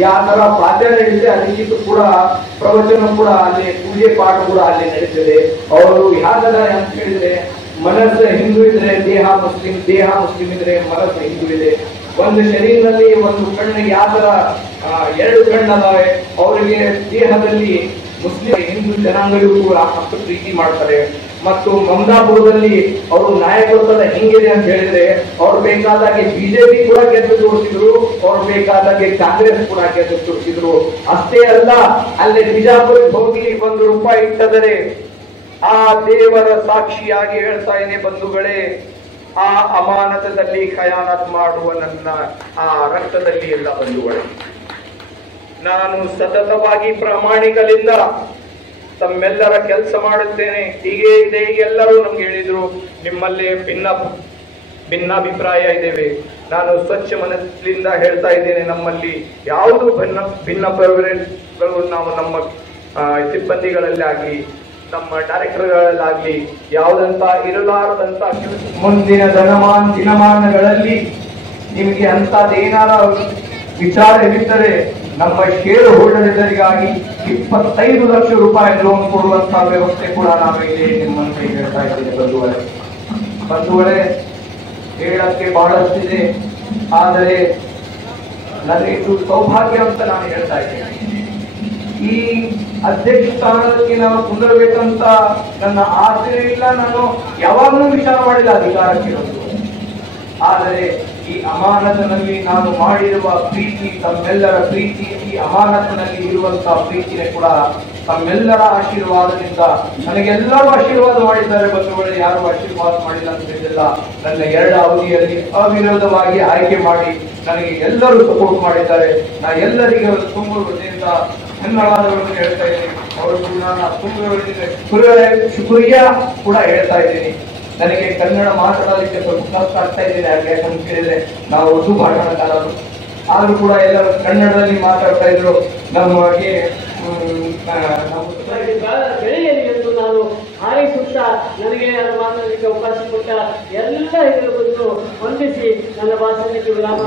ಯಾವ ತರ ಪಾಠ ನಡೀತದೆ, ಅಲ್ಲಿ ಕೂಡ ಪ್ರವಚನ ಕೂಡ ಅಲ್ಲಿ, ಪೂಜೆ ಪಾಠ ಕೂಡ ಅಲ್ಲಿ ನಡೀತದೆ. ಅವರು ಯಾವ್ದಾರ ಅಂತ ಹೇಳಿದ್ರೆ, ಮನಸ್ಸು ಹಿಂದೂ ಇದ್ರೆ ದೇಹ ಮುಸ್ಲಿಂ ಇದ್ರೆ ಮನಸ್ಸು ಹಿಂದೂ ಇದೆ. ಒಂದು ಶರೀರದಲ್ಲಿ ಒಂದು ಕಣ್ಣಿಗೆ ಯಾವ ತರ 2 ಕಣ್ಣದಾವೆ, ಅವರಿಗೆ ದೇಹದಲ್ಲಿ ಮುಸ್ಲಿಂ ಹಿಂದೂ ಜನಾಂಗಗಳು ಕೂಡ ಅಷ್ಟು ಪ್ರೀತಿ ಮಾಡ್ತಾರೆ. ಮತ್ತು ಮಮದಾಪುರದಲ್ಲಿ ಅವರು ನಾಯಕತ್ವದ ಹಿಂಗಿದೆ ಅಂತ ಹೇಳಿದ್ರೆ ಅವ್ರು ಬೇಕಾದಾಗೆ ಬಿಜೆಪಿ ಕೂಡ ಗೆದ್ದು ತೋರಿಸಿದ್ರು, ಅವ್ರು ಬೇಕಾದಾಗೆ ಕಾಂಗ್ರೆಸ್ ಕೂಡ ಗೆದ್ದು ತೋರಿಸಿದ್ರು. ಅಷ್ಟೇ ಅಲ್ಲ, ಅಲ್ಲಿ ಬಿಜಾಪುರಕ್ಕೆ ಹೋಗಿ ₹1 ಇಟ್ಟದರೆ ಆ ದೇವರ ಸಾಕ್ಷಿಯಾಗಿ ಹೇಳ್ತಾ ಇದೆ ಬಂಧುಗಳೇ, ಆ ಅಮಾನತದಲ್ಲಿ ಖಯಾನತ್ ಮಾಡುವ ನನ್ನ ಆ ರಕ್ತದಲ್ಲಿ ಎಲ್ಲ ಬಂಧುಗಳೇ, ನಾನು ಸತತವಾಗಿ ಪ್ರಾಮಾಣಿಕರಿಂದ ತಮ್ಮೆಲ್ಲರ ಕೆಲಸ ಮಾಡುತ್ತೇನೆ. ಹೀಗೆ ಇದೆ. ಎಲ್ಲರೂ ನಮ್ಗೆ ಹೇಳಿದ್ರು ನಿಮ್ಮಲ್ಲಿ ಭಿನ್ನಾಭಿಪ್ರಾಯ ಇದ್ದೇವೆ, ನಾನು ಸ್ವಚ್ಛ ಮನಸ್ಸಿನಿಂದ ಹೇಳ್ತಾ ಇದ್ದೇನೆ, ನಮ್ಮಲ್ಲಿ ಯಾವುದು ಭಿನ್ನಾಭಿಪ್ರಾಯಗಳು ನಾವು ನಮ್ಮ ಸಿಬ್ಬಂದಿಗಳಲ್ಲಿ ಆಗಲಿ ನಮ್ಮ ಡೈರೆಕ್ಟರ್ಗಳಲ್ಲಾಗ್ಲಿ ಯಾವುದಂತ ಇರಲಾರದಂತ ಮುಂದಿನ ದಿನಮಾನಗಳಲ್ಲಿ ನಿಮಗೆ ಅಂತದೇನಾರ ವಿಚಾರವಿದ್ದರೆ ನಮ್ಮ ಷೇರು ಹೋಲ್ಡರ್ಗಳಿಗಾಗಿ 25 ಲಕ್ಷ ರೂಪಾಯಿ ಲೋನ್ ಕೊಡುವಂತಹ ವ್ಯವಸ್ಥೆ ಕೂಡ ನಾವಿಲ್ಲಿ ನಿಮ್ಮಂತೆ ಹೇಳ್ತಾ ಇದ್ದೇನೆ ಬಂಧುಗಳೇ. ಹೇಳಕ್ಕೆ ಬಹಳಷ್ಟಿದೆ, ಆದರೆ ನನಗಿದು ಸೌಭಾಗ್ಯ ಅಂತ ನಾನು ಹೇಳ್ತಾ ಇದ್ದೇನೆ. ಈ ಅಧ್ಯಕ್ಷ ಸ್ಥಾನಕ್ಕೆ ನಾನು ಕುಂದರಬೇಕಂತ ನನ್ನ ಆಸೆ ಇಲ್ಲ, ನಾನು ಯಾವಾಗಲೂ ವಿಚಾರ ಮಾಡಿಲ್ಲ ಅಧಿಕಾರಕ್ಕೆ ಬಂದು. ಆದರೆ ಈ ಅಮಾನತಿನಲ್ಲಿ ನಾನು ಮಾಡಿರುವ ಪ್ರೀತಿ, ತಮ್ಮೆಲ್ಲರ ಪ್ರೀತಿ, ಈ ಅಮಾನತಿನಲ್ಲಿ ಇರುವಂತಹ ಪ್ರೀತಿನೇ ಕೂಡ ತಮ್ಮೆಲ್ಲರ ಆಶೀರ್ವಾದದಿಂದ ನನಗೆಲ್ಲರೂ ಆಶೀರ್ವಾದ ಮಾಡಿದ್ದಾರೆ ಬಂಧುಗಳು. ಯಾರು ಆಶೀರ್ವಾದ ಮಾಡಿಲ್ಲ ಅಂತ ಹೇಳಿಲ್ಲ. ನನ್ನ 2 ಅವಧಿಯಲ್ಲಿ ಅವಿರೋಧವಾಗಿ ಆಯ್ಕೆ ಮಾಡಿ ನನಗೆ ಎಲ್ಲರೂ ಸಪೋರ್ಟ್ ಮಾಡಿದ್ದಾರೆ. ನಾ ಎಲ್ಲರಿಗೂ ತುಂಬ ಹೃದಯದಿಂದ ಧನ್ಯವಾದಗಳನ್ನು ಹೇಳ್ತಾ ಇದ್ದೀನಿ. ಅವರು ಕೂಡ ಶುಕ್ರಿಯಾ ಕೂಡ ಹೇಳ್ತಾ ಇದ್ದೀನಿ. ನನಗೆ ಕನ್ನಡ ಮಾತನಾಡಲಿಕ್ಕೆ ಸ್ವಲ್ಪ ಕಷ್ಟ ಆಗ್ತಾ ಇದ್ದೇನೆ, ಯಾಕಂತ ಕೇಳಿದ್ರೆ ನಾವು ಉರ್ದು ಭಾಷಣಕಾರರು. ಆದ್ರೂ ಕೂಡ ಎಲ್ಲರೂ ಕನ್ನಡದಲ್ಲಿ ಮಾತಾಡ್ತಾ ಇದ್ರು. ನಮಗೆ ಬೆಳೆಯಲಿ ಎಂದು ನಾನು ಹಾರೈಸುತ್ತಾ ನನಗೆ ಮಾತನಾಡಲಿಕ್ಕೆ ಅವಕಾಶ ಕೊಟ್ಟ ಎಲ್ಲ ಹಿರಿಯರನ್ನು ವಂದಿಸಿ ನನ್ನ ಭಾಷಣಕ್ಕೆ ವಿರಾಮ.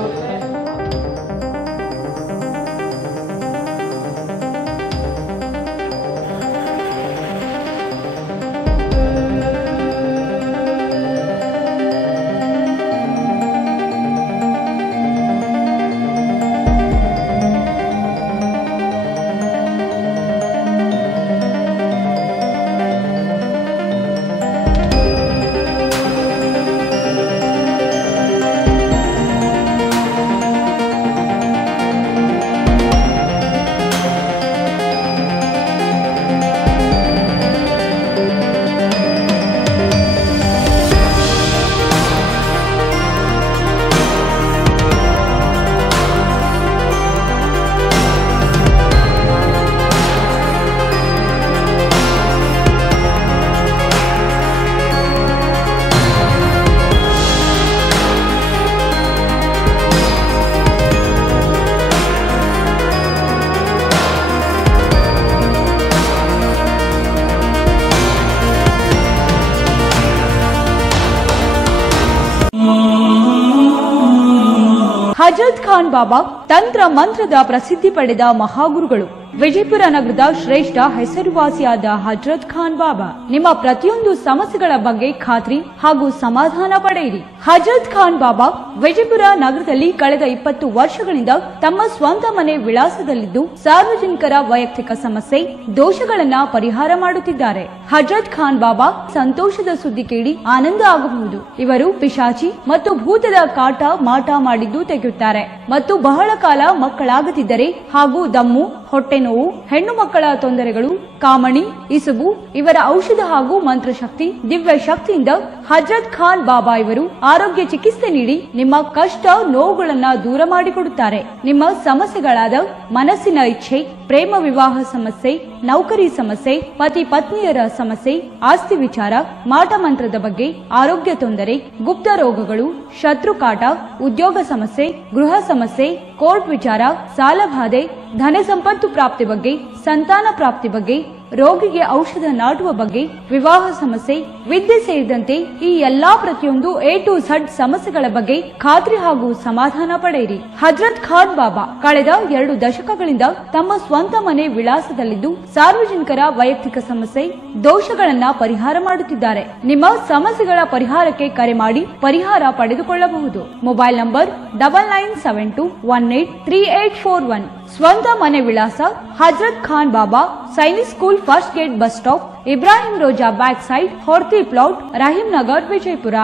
ಹಜರತ್ ಖಾನ್ ಬಾಬಾ ತಂತ್ರ ಮಂತ್ರದ ಪ್ರಸಿದ್ಧಿ ಪಡೆದ ಮಹಾಗುರುಗಳು. ವಿಜಯಪುರ ನಗರದ ಶ್ರೇಷ್ಠ ಹೆಸರುವಾಸಿಯಾದ ಹಜರತ್ ಖಾನ್ ಬಾಬಾ ನಿಮ್ಮ ಪ್ರತಿಯೊಂದು ಸಮಸ್ಯೆಗಳ ಬಗ್ಗೆ ಖಾತ್ರಿ ಹಾಗೂ ಸಮಾಧಾನ ಪಡೆಯಿರಿ. ಹಜರತ್ ಖಾನ್ ಬಾಬಾ ವಿಜಯಪುರ ನಗರದಲ್ಲಿ ಕಳೆದ 20 ವರ್ಷಗಳಿಂದ ತಮ್ಮ ಸ್ವಂತ ಮನೆ ವಿಳಾಸದಲ್ಲಿದ್ದು ಸಾರ್ವಜನಿಕರ ವೈಯಕ್ತಿಕ ಸಮಸ್ಯೆ ದೋಷಗಳನ್ನ ಪರಿಹಾರ ಮಾಡುತ್ತಿದ್ದಾರೆ. ಹಜರತ್ ಖಾನ್ ಬಾಬಾ ಸಂತೋಷದ ಸುದ್ದಿ ಕೇಳಿ ಆನಂದ ಆಗಬಹುದು. ಇವರು ಪಿಶಾಚಿ ಮತ್ತು ಭೂತದ ಕಾಟ ಮಾಟ ಮಾಡಿದ್ದು ತೆಗೆಯುತ್ತಾರೆ ಮತ್ತು ಬಹಳ ಕಾಲ ಮಕ್ಕಳಾಗದಿದ್ದರೆ ಹಾಗೂ ದಮ್ಮು, ಹೊಟ್ಟೆ ನೋವು, ಹೆಣ್ಣು ಮಕ್ಕಳ ತೊಂದರೆಗಳು, ಕಾಮಣಿ, ಇಸುಬು ಇವರ ಔಷಧ ಹಾಗೂ ಮಂತ್ರಶಕ್ತಿ, ದಿವ್ಯ ಶಕ್ತಿಯಿಂದ ಹಜರತ್ ಖಾನ್ ಬಾಬಾ ಇವರು ಆರೋಗ್ಯ ಚಿಕಿತ್ಸೆ ನೀಡಿ ನಿಮ್ಮ ಕಷ್ಟ ನೋವುಗಳನ್ನ ದೂರ ಮಾಡಿಕೊಡುತ್ತಾರೆ. ನಿಮ್ಮ ಸಮಸ್ಯೆಗಳಾದ ಮನಸ್ಸಿನ ಇಚ್ಛೆ, ಪ್ರೇಮ ವಿವಾಹ ಸಮಸ್ಯೆ, ನೌಕರಿ ಸಮಸ್ಯೆ, ಪತಿ ಪತ್ನಿಯರ ಸಮಸ್ಯೆ, ಆಸ್ತಿ ವಿಚಾರ, ಮಾಟ ಮಂತ್ರದ ಬಗ್ಗೆ, ಆರೋಗ್ಯ ತೊಂದರೆ, ಗುಪ್ತ ರೋಗಗಳು, ಶತ್ರು ಕಾಟ, ಉದ್ಯೋಗ ಸಮಸ್ಯೆ, ಗೃಹ ಸಮಸ್ಯೆ, ಕೋರ್ಟ್ ವಿಚಾರ, ಸಾಲಬಾಧೆ, ಧನ ಸಂಪತ್ತು ಪ್ರಾಪ್ತಿ ಬಗ್ಗೆ, ಸಂತಾನ ಪ್ರಾಪ್ತಿ ಬಗ್ಗೆ, ರೋಗಿಗೆ ಔಷಧ ನಾಟುವ ಬಗ್ಗೆ, ವಿವಾಹ ಸಮಸ್ಯೆ, ವಿದ್ಯೆ ಸೇರಿದಂತೆ ಈ ಎಲ್ಲಾ ಪ್ರತಿಯೊಂದು A to Z ಸಮಸ್ಯೆಗಳ ಬಗ್ಗೆ ಖಾತ್ರಿ ಹಾಗೂ ಸಮಾಧಾನ ಪಡೆಯಿರಿ. ಹಜರತ್ ಖಾನ್ ಬಾಬಾ ಕಳೆದ 2 ದಶಕಗಳಿಂದ ತಮ್ಮ ಸ್ವಂತ ಮನೆ ವಿಳಾಸದಲ್ಲಿದ್ದು ಸಾರ್ವಜನಿಕರ ವೈಯಕ್ತಿಕ ಸಮಸ್ಯೆ ದೋಷಗಳನ್ನ ಪರಿಹಾರ ಮಾಡುತ್ತಿದ್ದಾರೆ. ನಿಮ್ಮ ಸಮಸ್ಯೆಗಳ ಪರಿಹಾರಕ್ಕೆ ಕರೆ ಮಾಡಿ ಪರಿಹಾರ ಪಡೆದುಕೊಳ್ಳಬಹುದು. Mobile number 9972183841. ಸ್ವಂತ ಮನೆ ವಿಳಾಸ Hazrat Khan Baba, Sainik school, first gate, bus stop, Ibrahim Roza back side, Horti plot, Rahim Nagar, Vijayapura.